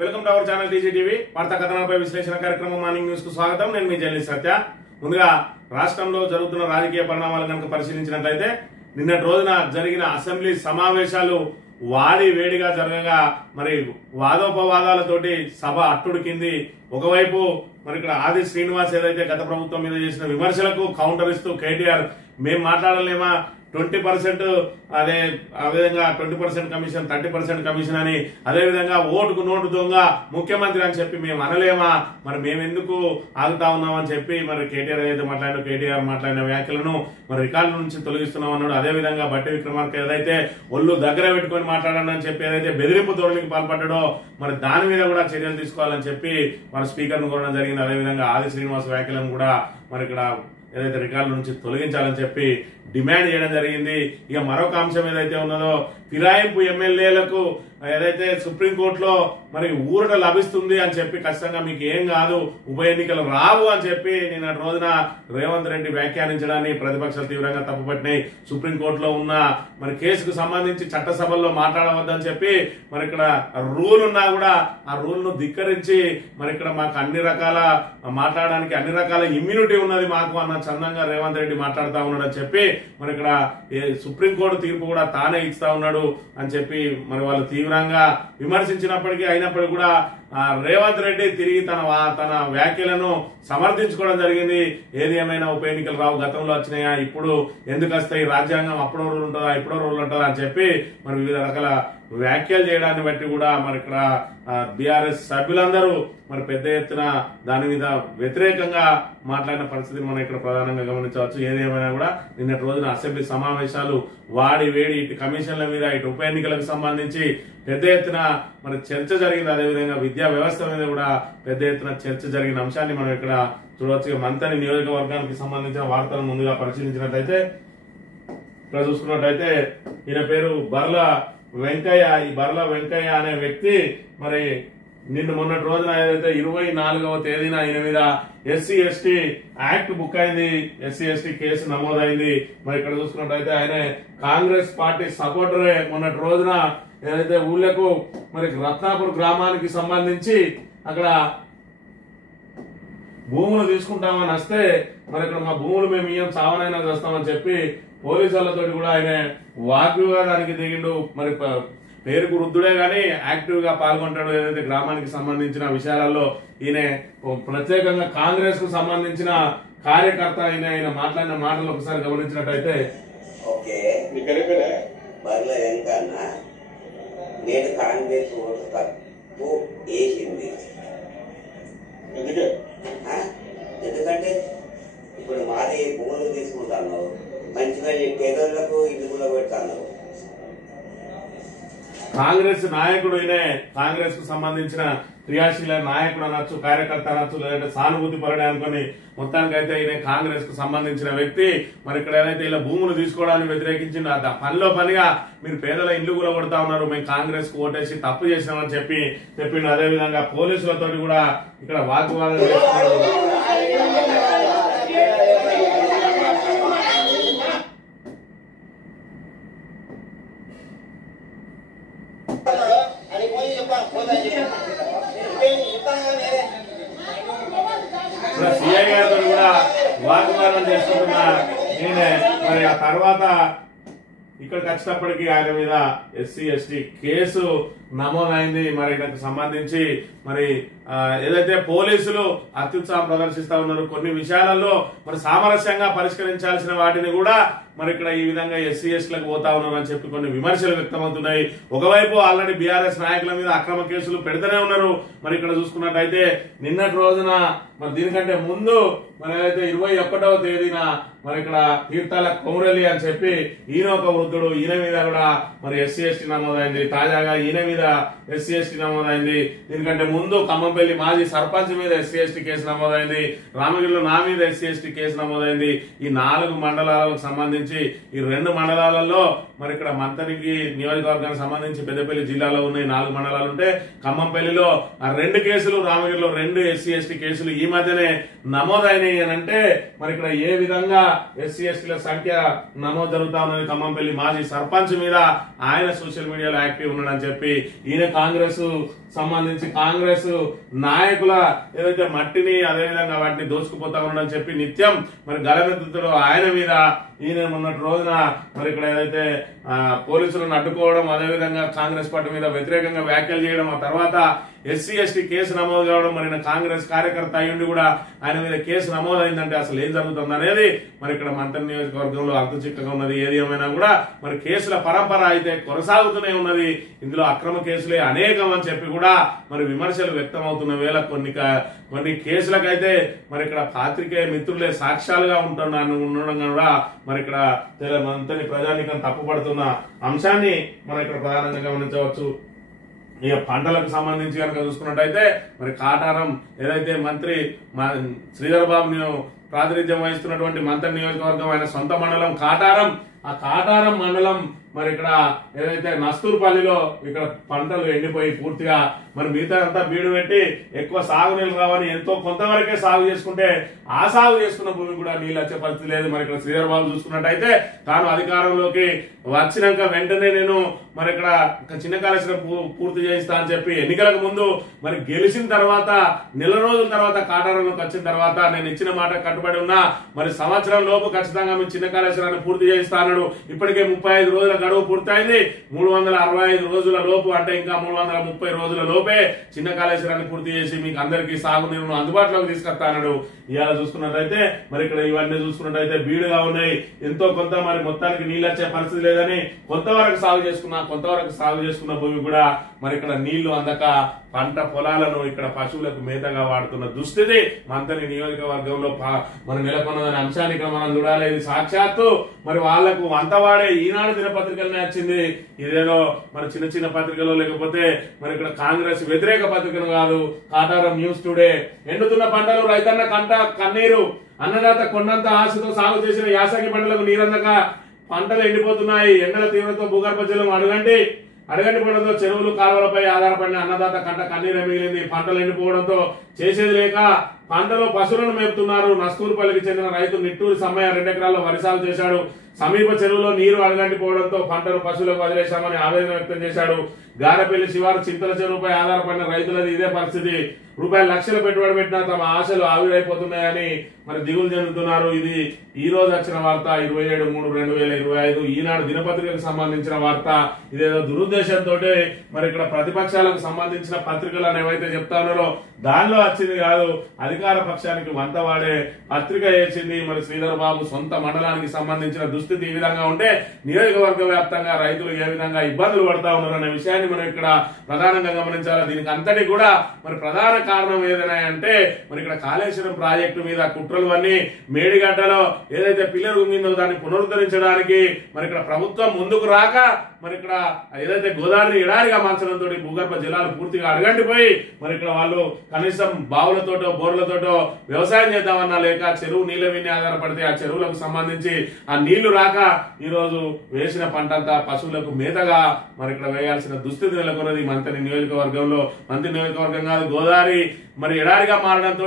Welcome to our channel TGTV వార్తా కథనాలపై విశ్లేషణ కార్యక్రమం మార్నింగ్ న్యూస్ కు స్వాగతం. నేను మీ జర్నలిస్ట్ సత్య. ముందుగా రాష్ట్రంలో జరుగుతున్న రాజకీయ పరిణామాలు కనుక పరిశీలించినట్లయితే నిన్నటి రోజున జరిగిన అసెంబ్లీ సమావేశాలు వాడి వేడిగా జరగగా మరి వాదోపవాదాలతోటి సభ అట్టుడికింది. ఒకవైపు మరి ఇక్కడ ఆది శ్రీనివాస్ ఏదైతే గత ప్రభుత్వం మీద చేసిన విమర్శలకు కౌంటర్ ఇస్తూ కేటీఆర్ మేము మాట్లాడలేమా 20% అదే విధంగా 20% కమిషన్ 30% కమిషన్ అని అదే విధంగా ఓటుకు నోటు దొంగ ముఖ్యమంత్రి అని చెప్పి మేము అనలేమా, మరి మేమెందుకు ఆగుతా ఉన్నామని చెప్పి మరి కేటీఆర్ ఏదైతే మాట్లాడినా కేటీఆర్ మాట్లాడిన వ్యాఖ్యలను మరి రికార్డు నుంచి తొలగిస్తున్నాం అన్నాడు. అదే విధంగా బట్టి విక్రమార్క ఏదైతే ఒళ్ళు దగ్గర పెట్టుకుని మాట్లాడాలని చెప్పి ఏదైతే బెదిరింపు ధోరణికి పాల్పడ్డాడో మరి దాని మీద కూడా చర్యలు తీసుకోవాలని చెప్పి మన స్పీకర్ ను కోరడం జరిగింది. అదేవిధంగా ఆది శ్రీనివాస్ వ్యాఖ్యలను కూడా మరి ఇక్కడ ఏదైతే రికార్డు నుంచి తొలగించాలని చెప్పి డిమాండ్ చేయడం జరిగింది. ఇక మరొక అంశం ఏదైతే ఉన్నదో ఫిరాయింపు ఎమ్మెల్యేలకు ఏదైతే సుప్రీంకోర్టులో మరి ఊరట లభిస్తుంది అని చెప్పి ఖచ్చితంగా మీకు ఏం కాదు ఉప ఎన్నికలు రావు అని చెప్పి నిన్న రోజున రేవంత్ రెడ్డి వ్యాఖ్యానించడాన్ని ప్రతిపక్షాలు తీవ్రంగా తప్పుపట్టినాయి. సుప్రీంకోర్టులో ఉన్న మరి కేసుకు సంబంధించి చట్టసభల్లో మాట్లాడవద్దని చెప్పి మరి ఇక్కడ రూల్ ఉన్నా కూడా ఆ రూల్ ను ధిక్కరించి మరి ఇక్కడ మాకు అన్ని రకాల మాట్లాడడానికి అన్ని రకాల ఇమ్యూనిటీ ఉన్నది మాకు అన్న చందంగా రేవంత్ రెడ్డి మాట్లాడుతా ఉన్నాడు అని చెప్పి మరి ఇక్కడ సుప్రీంకోర్టు తీర్పు కూడా తానే ఇస్తా ఉన్నాడు అని చెప్పి మరి వాళ్ళు తీవ్రంగా విమర్శించినప్పటికీ అయినప్పటికీ కూడా రేవంత్ రెడ్డి తిరిగి తన వ్యాఖ్యలను సమర్థించుకోవడం జరిగింది. ఏది ఏమైనా ఉప ఎన్నికలు రావు, గతంలో వచ్చినాయా, ఇప్పుడు ఎందుకు వస్తాయి, రాజ్యాంగం అప్పుడో రోజులు ఉంటుందా ఇప్పుడో రోజులు ఉంటుందా అని చెప్పి మరి వివిధ రకాల వ్యాఖ్యలు చేయడాన్ని బట్టి కూడా మరి ఇక్కడ బీఆర్ఎస్ సభ్యులందరూ మరి పెద్ద ఎత్తున దాని మీద వ్యతిరేకంగా మాట్లాడిన పరిస్థితిని మనం ఇక్కడ ప్రధానంగా గమనించవచ్చు. ఏదేమైనా కూడా నిన్నటి రోజున అసెంబ్లీ సమావేశాలు వాడి వేడి ఇటు కమిషన్ల మీద ఇటు ఉప ఎన్నికలకు సంబంధించి పెద్ద ఎత్తున మరి చర్చ జరిగింది. అదేవిధంగా విద్యా వ్యవస్థ మీద కూడా పెద్ద ఎత్తున చర్చ జరిగిన అంశాన్ని మనం ఇక్కడ చూడవచ్చు. మంతని నియోజకవర్గానికి సంబంధించిన వార్తలను ముందుగా పరిశీలించినట్లయితే ఇక్కడ చూసుకున్నట్టయితే ఈయన పేరు బర్ల వెంకయ్య. ఈ బర్ల వెంకయ్య అనే వ్యక్తి మరి నిన్న మొన్నటి రోజున ఏదైతే 24వ తేదీన ఆయన మీద ఎస్సీ ఎస్టీ యాక్ట్ బుక్ అయింది, ఎస్సీ ఎస్టీ కేసు నమోదైంది. మరి ఇక్కడ చూసుకున్నట్టయితే ఆయన కాంగ్రెస్ పార్టీ సపోర్టరే. మొన్నటి రోజున ఏదైతే ఊళ్ళకు మరి రత్నాపూర్ గ్రామానికి సంబంధించి అక్కడ భూములు తీసుకుంటామని వస్తే మరి ఇక్కడ మా భూములు మేము ఇయ్యం చావనైనా చేస్తామని చెప్పి పోలీసులతో కూడా ఆయన వాగ్వివాదానికి దిగిండు. మరి పేరుకు వృద్ధుడే గాని యాక్టివ్ గా పాల్గొంటాడు. ఏదైతే గ్రామానికి సంబంధించిన విషయాలలో ఈయన ప్రత్యేకంగా కాంగ్రెస్ కు సంబంధించిన కార్యకర్త ఆయన మాట్లాడిన మాటలు ఒకసారి గమనించినట్టయితే నేను కాంగ్రెస్ ఓటు తక్కువ వేసింది. ఎందుకంటే ఇప్పుడు మాది భూములు తీసుకుంటాను, మంచిగా పేదలకు ఇల్లు కూడా పెడతాను. కాంగ్రెస్ నాయకుడు ఈయనే, కాంగ్రెస్ కు సంబంధించిన క్రియాశీల నాయకుడు అనొచ్చు, కార్యకర్త అనొచ్చు, లేదంటే సానుభూతి పరుడే అనుకుని మొత్తానికైతే ఈయన కాంగ్రెస్ కు సంబంధించిన వ్యక్తి. మరి ఇక్కడ ఏదైతే ఇలా భూములు తీసుకోవడానికి వ్యతిరేకించింది పనిలో పనిగా మీరు పేదల ఇల్లు కూడా కొడతా ఉన్నారు, మేము కాంగ్రెస్ కు ఓటేసి తప్పు చేసినామని చెప్పిండు. అదేవిధంగా పోలీసులతో కూడా ఇక్కడ వాగ్వాదం చేస్తున్నారు. సిఐ గారితో కూడా వాగ్వాదం చేస్తున్న నేనే మరి ఆ తర్వాత ఇక్కడికి వచ్చినప్పటికీ ఆయన మీద ఎస్సీ ఎస్టీ కేసు నమోదైంది. మరి దానికి సంబంధించి మరి ఏదైతే పోలీసులు అత్యుత్సాహం ప్రదర్శిస్తా ఉన్నారు, కొన్ని విషయాలలో మరి సామరస్యంగా పరిష్కరించాల్సిన వాటిని కూడా మరి ఇక్కడ ఈ విధంగా ఎస్సీ ఎస్టీలకు పోతా ఉన్నారు అని చెప్పి కొన్ని విమర్శలు వ్యక్తమవుతున్నాయి. ఒకవైపు ఆల్రెడీ బీఆర్ఎస్ నాయకుల మీద అక్రమ కేసులు పెడుతూనే ఉన్నారు. మరి ఇక్కడ చూసుకున్నట్టయితే నిన్నటి రోజున మరి దీనికంటే ముందు మరి ఏదైతే 21వ తేదీన మరి ఇక్కడ తీర్థాల కొమురెల్లి అని చెప్పి ఈయన ఒక వృద్ధుడు, ఈయన మీద కూడా మరి ఎస్సీ ఎస్టీ నమోదైంది. తాజాగా ఈయన మీద ఎస్సీ ఎస్టీ నమోదైంది. దీనికంటే ముందు ఖమ్మంపల్లి మాజీ సర్పంచ్ మీద ఎస్సీ ఎస్టీ కేసు నమోదైంది. రామగిరిలో నా మీద ఎస్సీ ఎస్టీ కేసు నమోదైంది. ఈ 4 మండలాలకు సంబంధించి ఈ 2 మండలాలలో మరి ఇక్కడ మంతనికి నియోజకవర్గానికి సంబంధించి పెద్దపల్లి జిల్లాలో ఉన్న 4 మండలాలు ఉంటే ఖమ్మంపల్లిలో ఆ 2 కేసులు, రామగిరిలో 2 ఎస్సీ ఎస్టీ కేసులు ఈ మధ్యనే నమోదైనాయి అని అంటే మరి ఇక్కడ ఏ విధంగా ఎస్సీ ఎస్టీల సంఖ్య నమోదు జరుగుతా ఉన్నది. ఖమ్మంపల్లి మాజీ సర్పంచ్ మీద ఆయన సోషల్ మీడియాలో యాక్టివ్ ఉన్నాడని చెప్పి ఈయన కాంగ్రెస్ సంబంధించి కాంగ్రెస్ నాయకుల ఏదైతే మట్టిని అదేవిధంగా వాటిని దోచుకుపోతా ఉన్నాడని చెప్పి నిత్యం మరి గలమెత్తుతాడో ఆయన మీద ఈయన మొన్నటి రోజున మరి ఇక్కడ ఏదైతే పోలీసులను అడ్డుకోవడం అదేవిధంగా కాంగ్రెస్ పార్టీ మీద వ్యతిరేకంగా వ్యాఖ్యలు చేయడం ఆ తర్వాత ఎస్సీ ఎస్టీ కేసు నమోదు కావడం మరి కాంగ్రెస్ కార్యకర్త అయ్యుండి కూడా ఆయన మీద కేసు నమోదైందంటే అసలు ఏం జరుగుతుంది అనేది మరి ఇక్కడ మంత్రి నియోజకవర్గంలో అర్థచిక్కగా ఉన్నది. ఏది ఏమైనా కూడా మరి కేసుల పరంపర అయితే కొనసాగుతూనే ఉన్నది. ఇందులో అక్రమ కేసులే అనేకం అని చెప్పి కూడా మరి విమర్శలు వ్యక్తం అవుతున్న వేళ కొన్ని కేసులకైతే మరి ఇక్కడ పాత్రికేయ మిత్రులే సాక్ష్యాలుగా ఉండడం కూడా మరి ఇక్కడ మంత్రి ప్రజానీకం తప్పుపడుతున్న అంశాన్ని మనం ఇక్కడ ప్రధానంగా గమనించవచ్చు. ఇక పంటలకు సంబంధించి కనుక చూసుకున్నట్టయితే మరి కాటారం ఏదైతే మంత్రి శ్రీధర్ బాబు ప్రాతినిధ్యం వహిస్తున్నటువంటి మంత్రి నియోజకవర్గం ఆయన సొంత మండలం కాటారం. ఆ కాటారం మండలం మరి ఇక్కడ ఏదైతే నస్తూర్పల్లిలో ఇక్కడ పంటలు ఎండిపోయి పూర్తిగా మరి మిగతా అంతా బీడు పెట్టి ఎక్కువ సాగునీళ్ళు రావని ఎంతో కొంతవరకే సాగు చేసుకుంటే ఆ సాగు చేసుకున్న భూమి కూడా నీళ్ళు వచ్చే పరిస్థితి లేదు. మరి ఇక్కడ శ్రీధర్ బాబు చూసుకున్నట్టయితే తాను అధికారంలోకి వచ్చినాక వెంటనే నేను మరి ఇక్కడ చిన్న కాళేశ్వరం పూర్తి చేయిస్తా అని చెప్పి ఎన్నికలకు ముందు మరి గెలిచిన తర్వాత నెల రోజుల తర్వాత కాటారంలోకి వచ్చిన తర్వాత నేను ఇచ్చిన మాట కట్టుబడి ఉన్నా మరి సంవత్సరం లోపు ఖచ్చితంగా మీ చిన్న కాళేశ్వరాన్ని పూర్తి చేయిస్తాను. ఇప్పటికే 35 రోజుల గడువు పూర్తయింది. 365 రోజుల లోపు అంటే ఇంకా 330 రోజుల లోపే చిన్న కాళేశ్వరాన్ని పూర్తి చేసి మీకు అందరికీ సాగునీరును అందుబాటులోకి తీసుకొస్తానడు. ఇవాళ చూసుకున్నట్టయితే మరి ఇక్కడ ఇవన్నీ చూసుకున్నట్టయితే బీడుగా ఉన్నాయి. ఎంతో కొంత మరి మొత్తానికి నీళ్ళు వచ్చే పరిస్థితి లేదని కొంతవరకు సాగు చేసుకున్న భూమి కూడా మరి ఇక్కడ నీళ్లు అందక పంట పొలాలను ఇక్కడ పశువులకు మేతగా వాడుతున్న దుస్థితి మంత్రి నియోజకవర్గంలో మనం నెలకొన్నదనే అంశాన్ని ఇక్కడ మనం చూడాలి. ఇది సాక్షాత్తు మరి వాళ్లకు వంతవాడే ఈనాడు దినపత్రికలనే వచ్చింది. ఇదేదో మరి చిన్న చిన్న పత్రికలో లేకపోతే మరి ఇక్కడ కాంగ్రెస్ వ్యతిరేక పత్రికను కాదు. కాటారం న్యూస్ టుడే ఎండుతున్న పంటలు రైతన్న కంట కన్నీరు అన్నదాత కొండంత ఆశతో సాగు చేసిన యాసంగి పంటలకు నీరందక పంటలు ఎండిపోతున్నాయి. ఎండల తీవ్రతతో భూగర్భ జలం అడగంటి పడడంతో చెరువులు కాలువలపై ఆధారపడిన అన్నదాత కంట కన్నీరే మిగిలింది. పంటలు ఎండిపోవడంతో చేసేది లేక పంటలో పశువులను మేపుతున్నారు. నస్తూరుపల్లికి చెందిన రైతు నిట్టూరు సమ్మయ్య 2 ఎకరాల్లో వరి సాగు చేశాడు. సమీప చెరువులో నీరు అడగంటిపోవడంతో పంటలు పశువులకు వదిలేశామని ఆవేదన వ్యక్తం చేశాడు. గారపల్లి శివారు చింతల చెరువుపై ఆధారపడిన రైతులది ఇదే పరిస్థితి. లక్షల పెట్టుబడి పెట్టినా తమ ఆశలు ఆవిరైపోతున్నాయని మరి దిగులు చెందుతున్నారు. ఇది ఈ రోజు వచ్చిన వార్త 27/3/2025 ఈనాడు దినపత్రికకు సంబంధించిన వార్త. ఇదేదో దురుద్దేశంతో మరి ఇక్కడ ప్రతిపక్షాలకు సంబంధించిన పత్రికలు ఏవైతే చెప్తా ఉన్నారో దానిలో వచ్చింది కాదు. అధికార పక్షానికి వంత వాడే పత్రిక వేసింది. మరి శ్రీధర్ బాబు సొంత మండలానికి సంబంధించిన దుస్థితి ఈ విధంగా ఉంటే నియోజకవర్గ వ్యాప్తంగా రైతులు ఏ విధంగా ఇబ్బందులు పడతా ఉన్నారు అనే విషయాన్ని మనం ఇక్కడ ప్రధానంగా గమనించాలి. దీనికి అంతటి కూడా మరి ప్రధాన కారణం ఏదైనా అంటే మరి ఇక్కడ కాళేశ్వరం ప్రాజెక్టు మీద కుట్రలు అన్ని మేడిగడ్డలో ఏదైతే పిల్లర్ ఉంగిందో దాన్ని పునరుద్ధరించడానికి మరి ఇక్కడ ప్రభుత్వం ముందుకు రాక మరి ఇక్కడ ఏదైతే గోదావరిని ఎడారిగా మార్చడంతో భూగర్భ జలాలు పూర్తిగా అడగంటిపోయి మరి ఇక్కడ వాళ్ళు కనీసం బావులతోటో బోర్లతోటో వ్యవసాయం చేద్దామన్నా లేక చెరువు నీళ్ల మీద ఆధారపడితే ఆ చెరువులకు సంబంధించి ఆ నీళ్లు రాక ఈ రోజు వేసిన పంట అంతా పశువులకు మేతగా మరి ఇక్కడ వేయాల్సిన దుస్థితి నెలకొన్నది మంత్రి నియోజకవర్గంలో. మంత్రి నియోజకవర్గం కాదు, గోదావరి మరి ఎడారిగా మారడంతో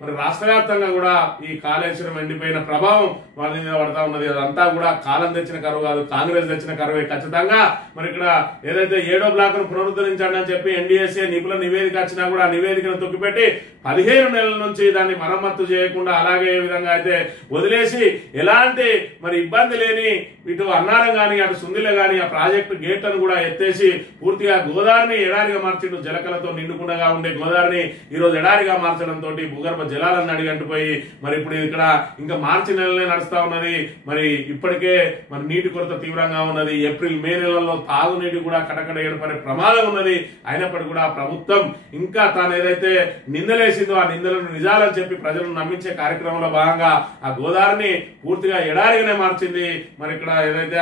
మరి రాష్ట్ర వ్యాప్తంగా కూడా ఈ కాళేశ్వరం ఎండిపోయిన ప్రభావం వారి మీద పడతా ఉన్నది. అదంతా కూడా కాలం తెచ్చిన కరువు కాదు, కాంగ్రెస్ తెచ్చిన కరువే ఖచ్చితంగా. మరి ఇక్కడ ఏదైతే 7వ బ్లాక్ ను పునరుద్ధరించండి అని చెప్పి ఎన్డీఎస్ఏ నిపుణుల నివేదిక వచ్చినా కూడా ఆ నివేదికను తొక్కిపెట్టి 15 నెలల నుంచి దాన్ని మరమ్మత్తు చేయకుండా అలాగే ఏ విధంగా అయితే వదిలేసి ఎలాంటి మరి ఇబ్బంది లేని ఇటు అన్నారం గాని అటు సుందిల గాని ఆ ప్రాజెక్టు గేట్లను కూడా ఎత్తేసి పూర్తిగా గోదావరిని ఎడారిగా మార్చిండు. జలకలతో నిండుకుండగా ఉండే గోదావరిని ఈ రోజు ఎడారిగా మార్చడంతో భూగర్భ జలాలను అడిగంటిపోయి మరి ఇప్పుడు ఇక్కడ ఇంకా మార్చి నెలలే నడుస్తా ఉన్నది. మరి ఇప్పటికే మరి నీటి కొరత తీవ్రంగా ఉన్నది. ఏప్రిల్ మే నెలల్లో తాగునీటి కూడా కటకట ఏర్పడే ప్రమాదం ఉన్నది. అయినప్పటికీ కూడా ప్రభుత్వం ఇంకా తాను ఏదైతే నిందలేసిందో ఆ నిందలను నిజాలని చెప్పి ప్రజలను నమ్మించే కార్యక్రమంలో భాగంగా ఆ గోదావరిని పూర్తిగా ఎడారిగానే మార్చింది. మరి ఇక్కడ ఏదైతే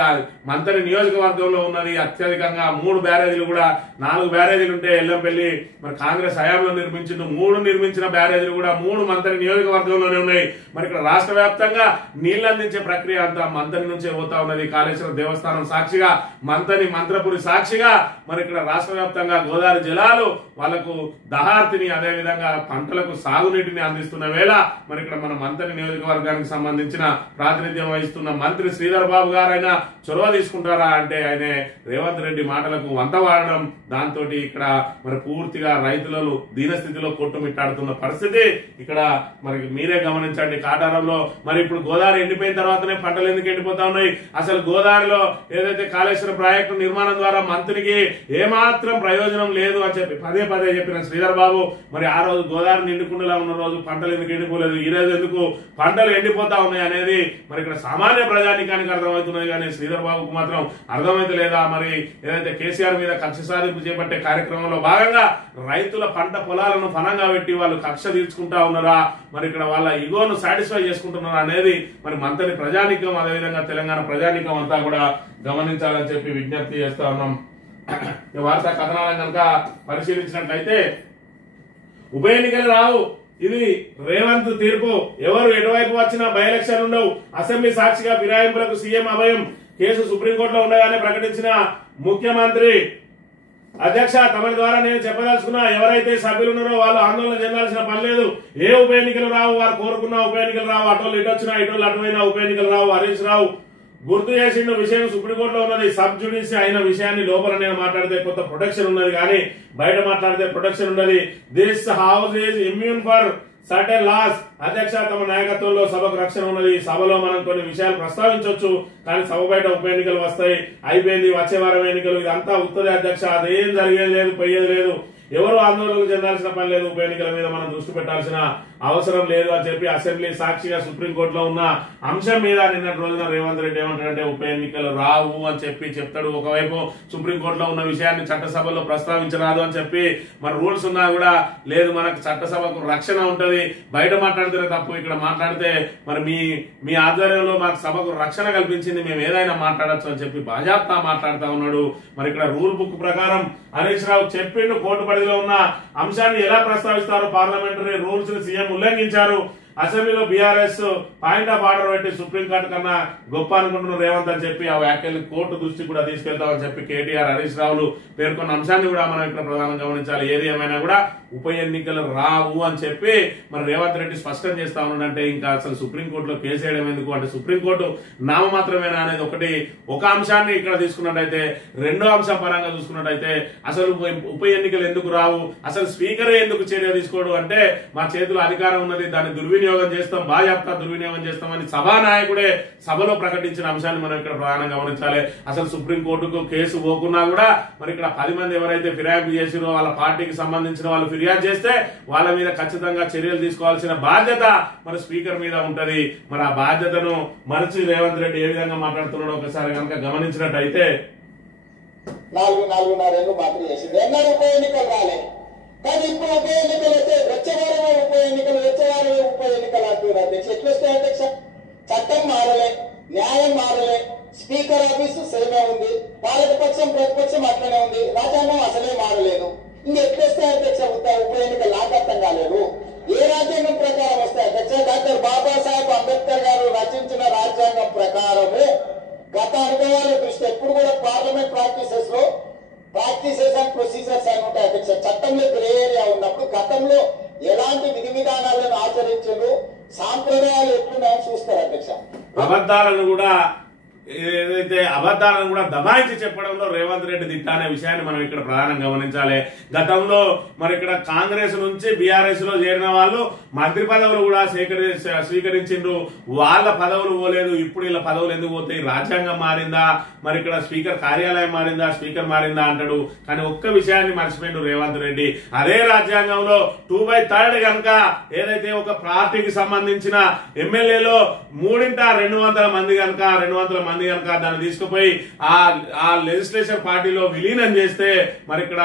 మంత్రి నియోజకవర్గంలో ఉన్నది అత్యధికంగా 3 బ్యారేజీలు కూడా 4 బ్యారేజీలు ఉంటే ఎల్లంపల్లి మరి కాంగ్రెస్ హయాంలో నిర్మించింది. 3 నిర్మించిన బ్యారేజీలు కూడా 3 మంత్రి నియోజకవర్గంలోనే ఉన్నాయి. మరి ఇక్కడ రాష్ట్ర వ్యాప్తంగా నీళ్లు అందించే ప్రక్రియ అంతా మంత్రి నుంచే పోతా ఉన్నది. కాళేశ్వరం దేవస్థానం సాక్షిగా మంత్రపురి సాక్షిగా మరి ఇక్కడ రాష్ట్ర వ్యాప్తంగా గోదావరి జలాలు వాళ్లకు దహార్తిని అదేవిధంగా పంటలకు సాగునీటిని అందిస్తున్న వేళ మరి ఇక్కడ మన మంత్రి నియోజకవర్గానికి సంబంధించిన ప్రాతినిధ్యం వహిస్తున్న మంత్రి శ్రీధర్ బాబు గారైనా చొరవ తీసుకుంటారా అంటే ఆయన రేవంత్ రెడ్డి మాటలకు వంత వాడడం, దాంతో ఇక్కడ మరి పూర్తిగా రైతులను దీనస్థితిలో కొట్టుమిట్టాడుతున్న పరిస్థితి ఇక్కడ మరి మీరే గమనించండి. కాటారంలో మరి ఇప్పుడు గోదావరి ఎండిపోయిన తర్వాతనే పంటలు ఎందుకు ఎండిపోతా ఉన్నాయి? అసలు గోదావరిలో ఏదైతే కాళేశ్వరం ప్రాజెక్టు నిర్మాణం ద్వారా మంత్రికి ఏమాత్రం ప్రయోజనం లేదు అని చెప్పి పదే పదే చెప్పిన శ్రీధర్ బాబు మరి ఆ రోజు గోదావరి నిండుకుండలా ఉన్న రోజు పంటలు ఎందుకు ఎండిపోలేదు, ఈ రోజు ఎందుకు పంటలు ఎండిపోతా ఉన్నాయి అనేది మరి ఇక్కడ సామాన్య ప్రజానికానికి అర్థమవుతున్నది, కానీ శ్రీధర్ బాబుకు మాత్రం అర్థమైతే లేదా? మరి ఏదైతే కేసీఆర్ మీద కక్ష సాధింపు చేపట్టే కార్యక్రమంలో భాగంగా రైతుల పంట పొలాలను ఫలంగా పెట్టి వాళ్ళు కక్ష తీర్చుకుంటా ఉన్నారా, మరి ఇక్కడ వాళ్ళ ఇగోను సాటిస్ఫై చేసుకుంటున్నారా అనేది మరి మంత్రి ప్రజానికం అదేవిధంగా తెలంగాణ ప్రజానికం అంతా కూడా గమనించాలని చెప్పి విజ్ఞప్తి చేస్తా ఉన్నాం. వార్తా కథనాలను కనుక పరిశీలించినట్లయితే ఉప ఎన్నికలు రావు, ఇది రేవంత్ తీర్పు, ఎవరు ఎటువైపు వచ్చినా బై ఎలక్షన్ ఉండవు, అసెంబ్లీ సాక్షిగా ఫిరాయింపులకు సీఎం అభయం, కేసు సుప్రీంకోర్టులో ఉండగానే ప్రకటించిన ముఖ్యమంత్రి. అధ్యక్ష, తమరి ద్వారా నేను చెప్పదలుచుకున్నా, ఎవరైతే సభ్యులు ఉన్నారో వాళ్ళు ఆందోళన చెందాల్సిన పని లేదు. ఏ ఉప ఎన్నికలు రావు, వారు కోరుకున్న ఉప ఎన్నికలు రావు, అటోళ్ళు ఇటు వచ్చినా ఇటోళ్ళు అటువైనా ఉప ఎన్నికలు రావు. హరీష్ రావు గుర్తు చేసిన విషయం సుప్రీంకోర్టులో ఉన్నది. సబ్ జ్యుడిషియరీ అయిన విషయాన్ని లోపల నేను మాట్లాడితే కొంత ప్రొటెక్షన్ ఉన్నది, కానీ బయట మాట్లాడితే ప్రొటెక్షన్ ఉన్నది. This house is immune for certain laws. అధ్యక్ష, తమ నాయకత్వంలో సభకు రక్షణ ఉన్నది. సభలో మనం కొన్ని విషయాలు ప్రస్తావించవచ్చు, కానీ సభ బయట ఉప ఎన్నికలు వస్తాయి, అయిపోయింది, వచ్చే వారం ఎన్నికలు, ఇదంతా ఉత్తదే అధ్యక్ష, అదేం జరిగేది లేదు, పోయేది లేదు, ఎవరు ఆందోళనలు చెందాల్సిన పని లేదు, ఉప ఎన్నికల మీద మనం దృష్టి పెట్టాల్సిన అవసరం లేదు అని చెప్పి అసెంబ్లీ సాక్షిగా సుప్రీంకోర్టులో ఉన్న అంశం మీద నిన్నటి రోజున రేవంత్ రెడ్డి ఏమంటాడంటే ఉప ఎన్నికలు రావు అని చెప్పి చెప్తాడు. ఒకవైపు సుప్రీంకోర్టులో ఉన్న విషయాన్ని చట్టసభలో ప్రస్తావించరాదు అని చెప్పి మరి రూల్స్ ఉన్నా కూడా లేదు, మనకు చట్టసభకు రక్షణ ఉంటది, బయట మాట్లాడితేనే తప్పు, ఇక్కడ మాట్లాడితే మరి మీ ఆధ్వర్యంలో మాకు సభకు రక్షణ కల్పించింది, మేము ఏదైనా మాట్లాడచ్చు అని చెప్పి బాజాప్తా మాట్లాడుతా ఉన్నాడు. మరి ఇక్కడ రూల్ బుక్ ప్రకారం హరీష్ రావు చెప్పిండు, కోర్టు పరిధిలో ఉన్న అంశాన్ని ఎలా ప్రస్తావిస్తారు, పార్లమెంటరీ రూల్స్ ని సీఎం ఉల్లంఘించారు, అసెంబ్లీలో బీఆర్ఎస్ పాయింట్ ఆఫ్ ఆర్డర్ పెట్టి సుప్రీంకోర్టు కన్నా గొప్ప అనుకుంటున్న రేవంత్ అని చెప్పి ఆ వ్యాఖ్యలు కోర్టు దృష్టి కూడా తీసుకెళ్తామని చెప్పి కేటీఆర్ హరీష్ రావులు పేర్కొన్న అంశాన్ని కూడా మనం ఇక్కడ ప్రధానంగా గమనించాలి. ఏది ఏమైనా కూడా ఉప ఎన్నికలు రావు అని చెప్పి మరి రేవంత్ రెడ్డి స్పష్టం చేస్తా ఉన్నాడంటే ఇంకా అసలు సుప్రీంకోర్టులో కేసు వేయడం ఎందుకు అంటే సుప్రీంకోర్టు నామమాత్రమేనా అనేది ఒక అంశాన్ని ఇక్కడ తీసుకున్నట్టయితే, రెండో అంశం పరంగా చూసుకున్నట్టయితే అసలు ఉప ఎన్నికలు ఎందుకు రావు, అసలు స్పీకరే ఎందుకు చర్య తీసుకోడు అంటే మా చేతిలో అధికారం ఉన్నది, దాన్ని దుర్వినియోగం చేస్తాం, బాజాప్తా దుర్వినియోగం చేస్తామని సభానాయకుడే సభలో ప్రకటించిన అంశాన్ని మనం ఇక్కడ ప్రధానంగా గమనించాలి. అసలు సుప్రీంకోర్టుకు కేసు పోకున్నా కూడా మరి ఇక్కడ 10 మంది ఎవరైతే ఫిర్యాదు చేసిరో వాళ్ళ పార్టీకి సంబంధించిన వాళ్ళు ఫిర్యాదు చేస్తే వాళ్ళ మీద ఖచ్చితంగా చర్యలు తీసుకోవాల్సిన బాధ్యత మరి స్పీకర్ మీద ఉంటది. మరి ఆ బాధ్యతను మరిచి రేవంత్ రెడ్డి ఏ విధంగా మాట్లాడుతున్నాడో ఒకసారి కనుక గమనించినట్టయితే 4.5 మాత్రం చేసింది, ఎన్నడూ ఉప ఎన్నికలు రాలేదు. కానీ ఇప్పుడు ఉప ఎన్నికలు అయితే వచ్చేవారమే ఉప ఎన్నికలు అంటున్నారు అధ్యక్ష. ఎట్లా వస్తాయి అధ్యక్ష? చట్టం మారలే, న్యాయం మారలే, స్పీకర్ ఆఫీసు సేమే ఉంది, పాలకపక్షం ప్రతిపక్షం అట్లనే ఉంది, రాజ్యాంగం అసలే మారలేదు. ఇంకెట్లా వస్తాయి అధ్యక్ష ఉప ఎన్నికలు? నాకు అర్థం కాలేదు. ఏ రాజ్యాంగం ప్రకారం వస్తాయి అధ్యక్ష? డాక్టర్ బాబాసాహెబ్ అంబేద్కర్ గారు రచించిన రాజ్యాంగం ప్రకారము గత అనుభవాల దృష్టి ఎప్పుడు కూడా పార్లమెంట్ ప్రాక్టీసెస్ అండ్ ప్రొసీజర్స్ అని ఉంటాయి అధ్యక్ష. చట్టంలో గ్రే ఏరియా ఉన్నప్పుడు గతంలో ఎలాంటి విధి విధానాలను ఆచరించారు, సాంప్రదాయాలు ఎట్లున్నాయని చూస్తారు అధ్యక్ష. అబద్ధాలను కూడా దబాయించి చెప్పడంలో రేవంత్ రెడ్డి దిట్ట అనే విషయాన్ని మనం ఇక్కడ ప్రధానంగా గమనించాలి. గతంలో మరి ఇక్కడ కాంగ్రెస్ నుంచి బీఆర్ఎస్ లో చేరిన వాళ్ళు మంత్రి పదవులు కూడా స్వీకరించిండ్రు, వాళ్ళ పదవులు పోలేదు. ఇప్పుడు ఇలా పదవులు ఎందుకు పోతాయి? రాజ్యాంగం మారిందా, మరి ఇక్కడ స్పీకర్ కార్యాలయం మారిందా, స్పీకర్ మారిందా అంటాడు. కానీ ఒక్క విషయాన్ని మర్చిపోయిండు రేవంత్ రెడ్డి. అదే రాజ్యాంగంలో 2/3 కనుక ఏదైతే ఒక పార్టీకి సంబంధించిన ఎమ్మెల్యేలో 200 మంది కనుక దాన్ని తీసుకుపోయి ఆ లెజిస్లేచర్ పార్టీలో విలీనం చేస్తే మరి ఇక్కడ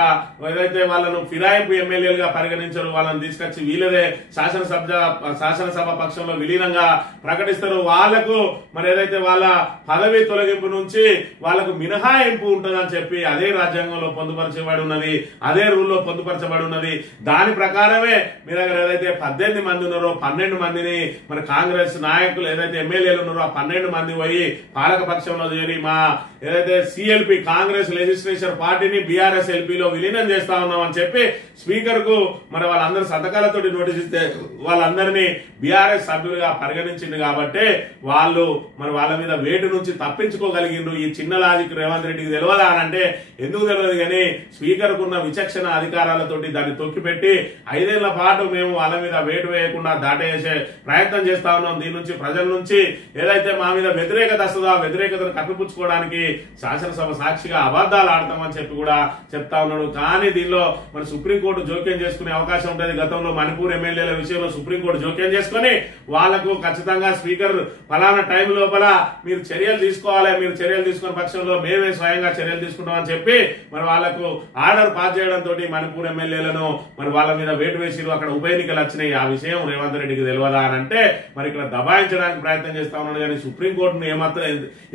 ఏదైతే వాళ్ళను ఫిరాయింపు ఎమ్మెల్యేలుగా పరిగణించారు, వాళ్ళని తీసుకొచ్చి వీళ్ళదే శాసనసభ పక్షంలో విలీనంగా ప్రకటిస్తారు. వాళ్లకు మరి ఏదైతే వాళ్ళ పదవి తొలగింపు నుంచి వాళ్లకు మినహాయింపు ఉంటుందని చెప్పి అదే రాజ్యాంగంలో పొందుపరచబడి ఉన్నది, అదే రూల్లో పొందుపరచబడి ఉన్నది. దాని ప్రకారమే మీ దగ్గర ఏదైతే 18 మంది ఉన్నారో 12 మందిని మరి కాంగ్రెస్ నాయకులు ఏదైతే ఎమ్మెల్యేలు ఉన్నారో ఆ 12 మంది పోయి పాలక పక్షంలో చేరి మా ఏదైతే సిఎల్పి కాంగ్రెస్ లెజిస్లేచర్ పార్టీని బీఆర్ఎస్ ఎల్పీలో విలీనం చేస్తా ఉన్నామని చెప్పి స్పీకర్ కు మరి వాళ్ళందరూ సంతకాలతో నోటీస్ ఇస్తే వాళ్ళందరినీ బీఆర్ఎస్ సభ్యులుగా పరిగణించింది కాబట్టి వాళ్ళు మరి వాళ్ళ మీద వేటు నుంచి తప్పించుకోగలిగిండ్రు. ఈ చిన్న లాజిక్ రేవంత్ రెడ్డికి తెలియదా అని అంటే ఎందుకు తెలియదు కానీ స్పీకర్ కున్న విచక్షణ అధికారాలతోటి దాన్ని తొక్కిపెట్టి 5 ఏళ్ల పాటు మేము వాళ్ళ మీద వేటు వేయకుండా దాటేసే ప్రయత్నం చేస్తా ఉన్నాం. దీని నుంచి ప్రజల నుంచి ఏదైతే మా మీద వ్యతిరేకత వస్తుందో ఆ వ్యతిరేకతను కప్పిపుచ్చుకోవడానికి శాసనసభ సాక్షిగా అబద్దాలు ఆడతామని చెప్పి కూడా చెప్తా ఉన్నాడు. కానీ దీనిలో మరి సుప్రీంకోర్టు జోక్యం చేసుకునే అవకాశం ఉంటుంది. గతంలో మణిపూర్ ఎమ్మెల్యేల విషయంలో సుప్రీంకోర్టు జోక్యం చేసుకుని వాళ్లకు ఖచ్చితంగా స్పీకర్ ఫలానా టైం లోపల మీరు చర్యలు తీసుకోవాలి, మీరు చర్యలు తీసుకున్న పక్షంలో మేమే స్వయంగా చర్యలు తీసుకుంటామని చెప్పి మరి వాళ్లకు ఆర్డర్ పాస్ చేయడంతో మణిపూర్ ఎమ్మెల్యేలను మరి వాళ్ళ మీద వేటు వేసిరు. అక్కడ ఉప ఎన్నికలు వచ్చినాయి. ఆ విషయం రేవంత్ రెడ్డికి తెలియదా అని అంటే మరి ఇక్కడ దబాయించడానికి ప్రయత్నం చేస్తా ఉన్నాడు. కానీ సుప్రీంకోర్టును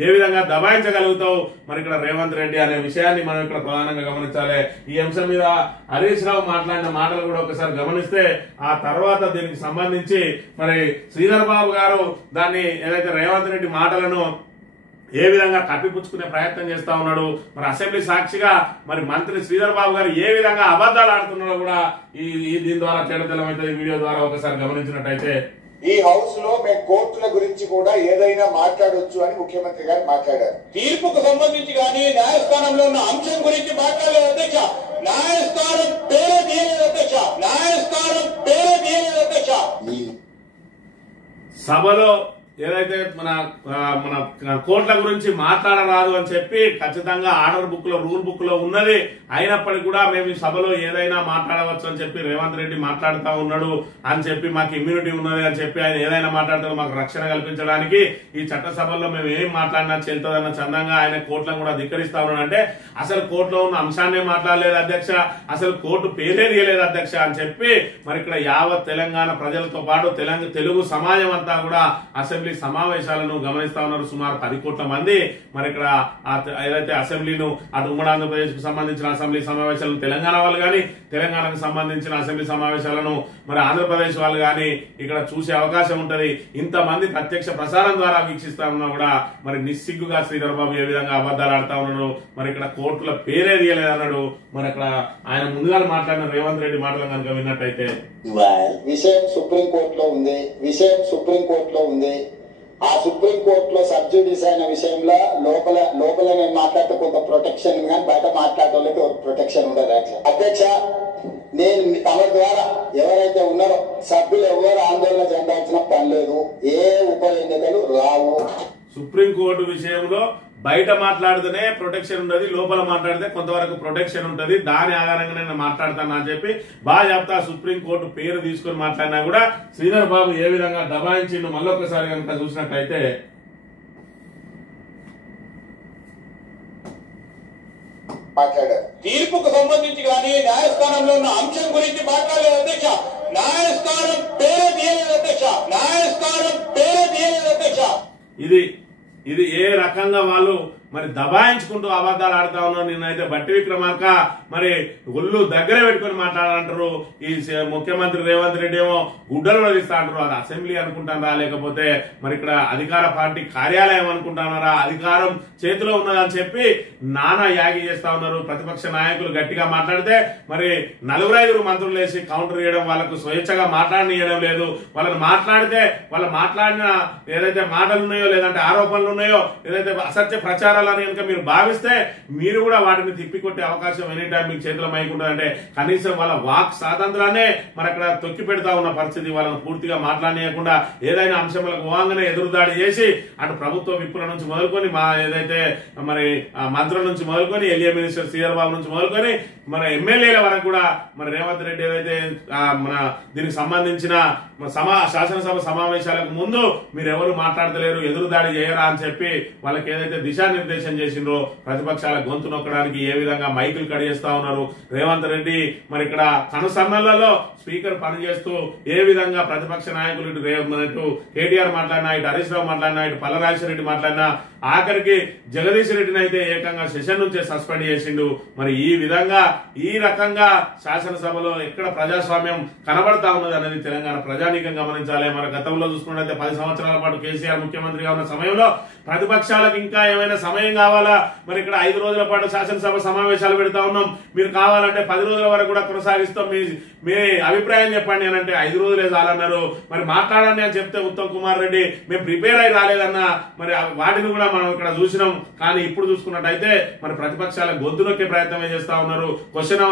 ఏ విధంగా దబాయించగలుగుతావు మరి ఇక్కడ రేవంత్ రెడ్డి అనే విషయాన్ని మనం ఇక్కడ ప్రధానంగా గమనించాలి. ఈ అంశం మీద హరీష్ రావు మాట్లాడిన మాటలు కూడా ఒకసారి గమనిస్తే ఆ తర్వాత దీనికి సంబంధించి మరి శ్రీధర్ బాబు గారు దాన్ని ఏదైతే రేవంత్ రెడ్డి మాటలను ఏ విధంగా కప్పిపుచ్చుకునే ప్రయత్నం చేస్తా ఉన్నాడు, మరి అసెంబ్లీ సాక్షిగా మరి మంత్రి శ్రీధర్ బాబు గారు ఏ విధంగా అబద్దాలు ఆడుతున్నాడో కూడా దీని ద్వారా తేటతెల్లమైతే వీడియో ద్వారా ఒకసారి గమనించినట్టయితే ఈ హౌస్ లో మేము కోర్టుల గురించి కూడా ఏదైనా మాట్లాడొచ్చు అని ముఖ్యమంత్రి గారు మాట్లాడారు. తీర్పుకు సంబంధించి కానీ న్యాయస్థానంలో ఉన్న అంశం గురించి మాట్లాడలేదు అధ్యక్ష. న్యాయస్థానం పేరే తీయలేదు అధ్యక్ష. న్యాయస్థానం పేరే తీయలేదు అధ్యక్ష. సభలో ఏదైతే మన కోర్టుల గురించి మాట్లాడరాదు అని చెప్పి ఖచ్చితంగా ఆర్డర్ బుక్ లో రూల్ బుక్ లో ఉన్నది. అయినప్పటికీ కూడా మేము ఈ సభలో ఏదైనా మాట్లాడవచ్చు అని చెప్పి రేవంత్ రెడ్డి మాట్లాడుతూ ఉన్నాడు అని చెప్పి మాకు ఇమ్యూనిటీ ఉన్నది అని చెప్పి ఆయన ఏదైనా మాట్లాడతాడు మాకు రక్షణ కల్పించడానికి ఈ చట్టసభల్లో మేము ఏం మాట్లాడినా చెల్తుందన్న చందంగా ఆయన కోర్టులను కూడా ధిక్కరిస్తా ఉన్నాడు. అంటే అసలు కోర్టులో ఉన్న అంశాన్నే మాట్లాడలేదు అధ్యక్ష, అసలు కోర్టు పేరే తీయలేదు అధ్యక్ష అని చెప్పి మరి ఇక్కడ యావత్ తెలంగాణ ప్రజలతో పాటు తెలుగు సమాజం అంతా కూడా అసెంబ్లీ సమావేశాలను గమనిస్తా ఉన్నారు. సుమారు 10 కోట్ల మంది మరి ఇక్కడ ఏదైతే అసెంబ్లీను అటు ఉమ్మడి ఆంధ్రప్రదేశ్ కు సంబంధించిన అసెంబ్లీ సమావేశాలను తెలంగాణ వాళ్ళు గాని, తెలంగాణకు సంబంధించిన అసెంబ్లీ సమావేశాలను మరి ఆంధ్రప్రదేశ్ వాళ్ళు గాని ఇక్కడ చూసే అవకాశం ఉంటది. ఇంతమంది ప్రత్యక్ష ప్రసారం ద్వారా వీక్షిస్తా ఉన్నా కూడా మరి నిస్సిగ్గుగా శ్రీధర్ బాబు ఏ విధంగా అబద్దాలు ఆడుతా ఉన్నాడు. మరి ఇక్కడ కోర్టుల పేరే తీయలేదు అన్నాడు. మరి అక్కడ ఆయన ముందుగా మాట్లాడిన రేవంత్ రెడ్డి మాటలు కనుక విన్నట్టయితే విషయం సుప్రీంకోర్టులో ఉంది, విషయం సుప్రీంకోర్టులో ఉంది. ఆ సుప్రీంకోర్టులో సబ్జుడిస్ అయిన విషయంలో లోపల నేను మాట్లాడితే కొంత ప్రొటెక్షన్ ఉంది, కానీ బయట మాట్లాడటోళ్ళకి ప్రొటెక్షన్ ఉండదు. అధ్యక్ష, నేను తమ ద్వారా ఎవరైతే ఉన్నారో సభ్యులు ఎవరు ఆందోళన చెందాల్సిన పని లేదు. ఏ ఉప ఎన్నికలు రావు. సుప్రీంకోర్టు విషయంలో బయట మాట్లాడితేనే ప్రొటెక్షన్ ఉండదు, లోపల మాట్లాడితే కొంతవరకు ప్రొటెక్షన్ ఉంటది. దాని ఆధారంగా నేను మాట్లాడతాను అని చెప్పి బాగా చెప్తా. సుప్రీంకోర్టు పేరు తీసుకుని మాట్లాడినా కూడా శ్రీధర్ బాబు ఏ విధంగా దబాయించిండు మళ్ళొకసారి కనుక చూసినట్టయితే మాట్లాడారు. తీర్పుకు సంబంధించి కానీ న్యాయస్థానంలో ఉన్న అంశం గురించి మాట్లాడలేదు అధ్యక్ష. న్యాయస్థానం పేరే తీయలేదు అధ్యక్ష. న్యాయస్థానం పేరే తీయలేదు అధ్యక్ష. ఇది ఏ రకంగా వాళ్ళు మరి దబాయించుకుంటూ అబద్దాలు ఆడుతా ఉన్నారు. నిన్నైతే బట్టి విక్రమార్క మరి ఒళ్ళు దగ్గర పెట్టుకుని మాట్లాడాలంటారు. ఈ ముఖ్యమంత్రి రేవంత్ రెడ్డి ఏమో గుడ్డలు వదిలిస్తా అంటారు. అది అసెంబ్లీ అనుకుంటారా లేకపోతే మరి ఇక్కడ అధికార పార్టీ కార్యాలయం అనుకుంటున్నారా, అధికారం చేతిలో ఉన్నదని చెప్పి నానా యాగి చేస్తా ఉన్నారు. ప్రతిపక్ష నాయకులు గట్టిగా మాట్లాడితే మరి 4-5 మంత్రులు వేసి కౌంటర్ చేయడం, వాళ్ళకు స్వేచ్ఛగా మాట్లాడనియడం లేదు. వాళ్ళని మాట్లాడితే వాళ్ళు మాట్లాడిన ఏదైతే మాటలు ఉన్నాయో లేదంటే ఆరోపణలు ఉన్నాయో ఏదైతే అసత్య ప్రచారాలు కనుక మీరు భావిస్తే మీరు కూడా వాటిని తిప్పికొట్టే అవకాశం ఎనీ టైం మీకు చేతిలో మైకుంటుందంటే కనీసం వాళ్ళ వాక్ స్వాతంత్రాన్ని మరి అక్కడ తొక్కి పెడతా ఉన్న పరిస్థితి. వాళ్ళని పూర్తిగా మాట్లాడనీయకుండా ఏదైనా అంశములకు పోగానే ఎదురుదాడి చేసి అటు ప్రభుత్వ విప్పుల నుంచి మొదలుకొని మా ఏదైతే మరి మంత్రుల నుంచి మొదలుకొని ఎల్ఏ మినిస్టర్ శ్రీధర్ బాబు నుంచి మొదలుకొని మన ఎమ్మెల్యేల వరకు కూడా మరి రేవంత్ రెడ్డి ఏదైతే మన దీనికి సంబంధించిన శాసనసభ సమావేశాలకు ముందు మీరెవరు మాట్లాడతలేరు, ఎదురుదాడి చేయరా అని చెప్పి వాళ్ళకి ఏదైతే దిశానిర్దేశం దిశానిర్దేశం చేసిండ్రో, ప్రతిపక్షాల గొంతు నొక్కడానికి ఏ విధంగా మైకులు కడిగేస్తా ఉన్నారు. రేవంత్ రెడ్డి మరి ఇక్కడ కనుసన్నలలో స్పీకర్ పనిచేస్తూ ఏ విధంగా ప్రతిపక్ష నాయకులు ఇటు కేటీఆర్ మాట్లాడినా, ఇటు హరీష్ రావు మాట్లాడినా, ఇటు పల్లరాజేశ్వర రెడ్డి మాట్లాడినా, ఆఖరికి జగదీష్ రెడ్డిని అయితే ఏకంగా సెషన్ నుంచే సస్పెండ్ చేసిండు. మరి ఈ విధంగా ఈ రకంగా శాసనసభలో ఎక్కడ ప్రజాస్వామ్యం కనబడతా ఉన్నది అనేది తెలంగాణ ప్రజానీకం గమనించాలి. మన గతంలో చూసుకున్నట్లయితే 10 సంవత్సరాల పాటు కేసీఆర్ ముఖ్యమంత్రిగా ఉన్న సమయంలో ప్రతిపక్షాలకు ఇంకా ఏమైనా సమయం కావాలా, మరి ఇక్కడ 5 రోజుల పాటు శాసనసభ సమావేశాలు పెడతా ఉన్నాం, మీరు కావాలంటే 10 రోజుల వరకు కూడా కొనసాగిస్తాం, మీ అభిప్రాయం చెప్పండి అని అంటే 5 రోజులే చాలన్నారు. మరి మాట్లాడండి అని చెప్తే ఉత్తమ్ కుమార్ రెడ్డి మేము ప్రిపేర్ అయి రాలేదన్నా, మరి వాటిని కూడా మనం ఇక్కడ చూసినాం. కానీ ఇప్పుడు చూసుకున్నట్టయితే మరి ప్రతిపక్షాల గొంతు నొక్కే ప్రయత్నమే చేస్తా ఉన్నారు, క్వశ్చన్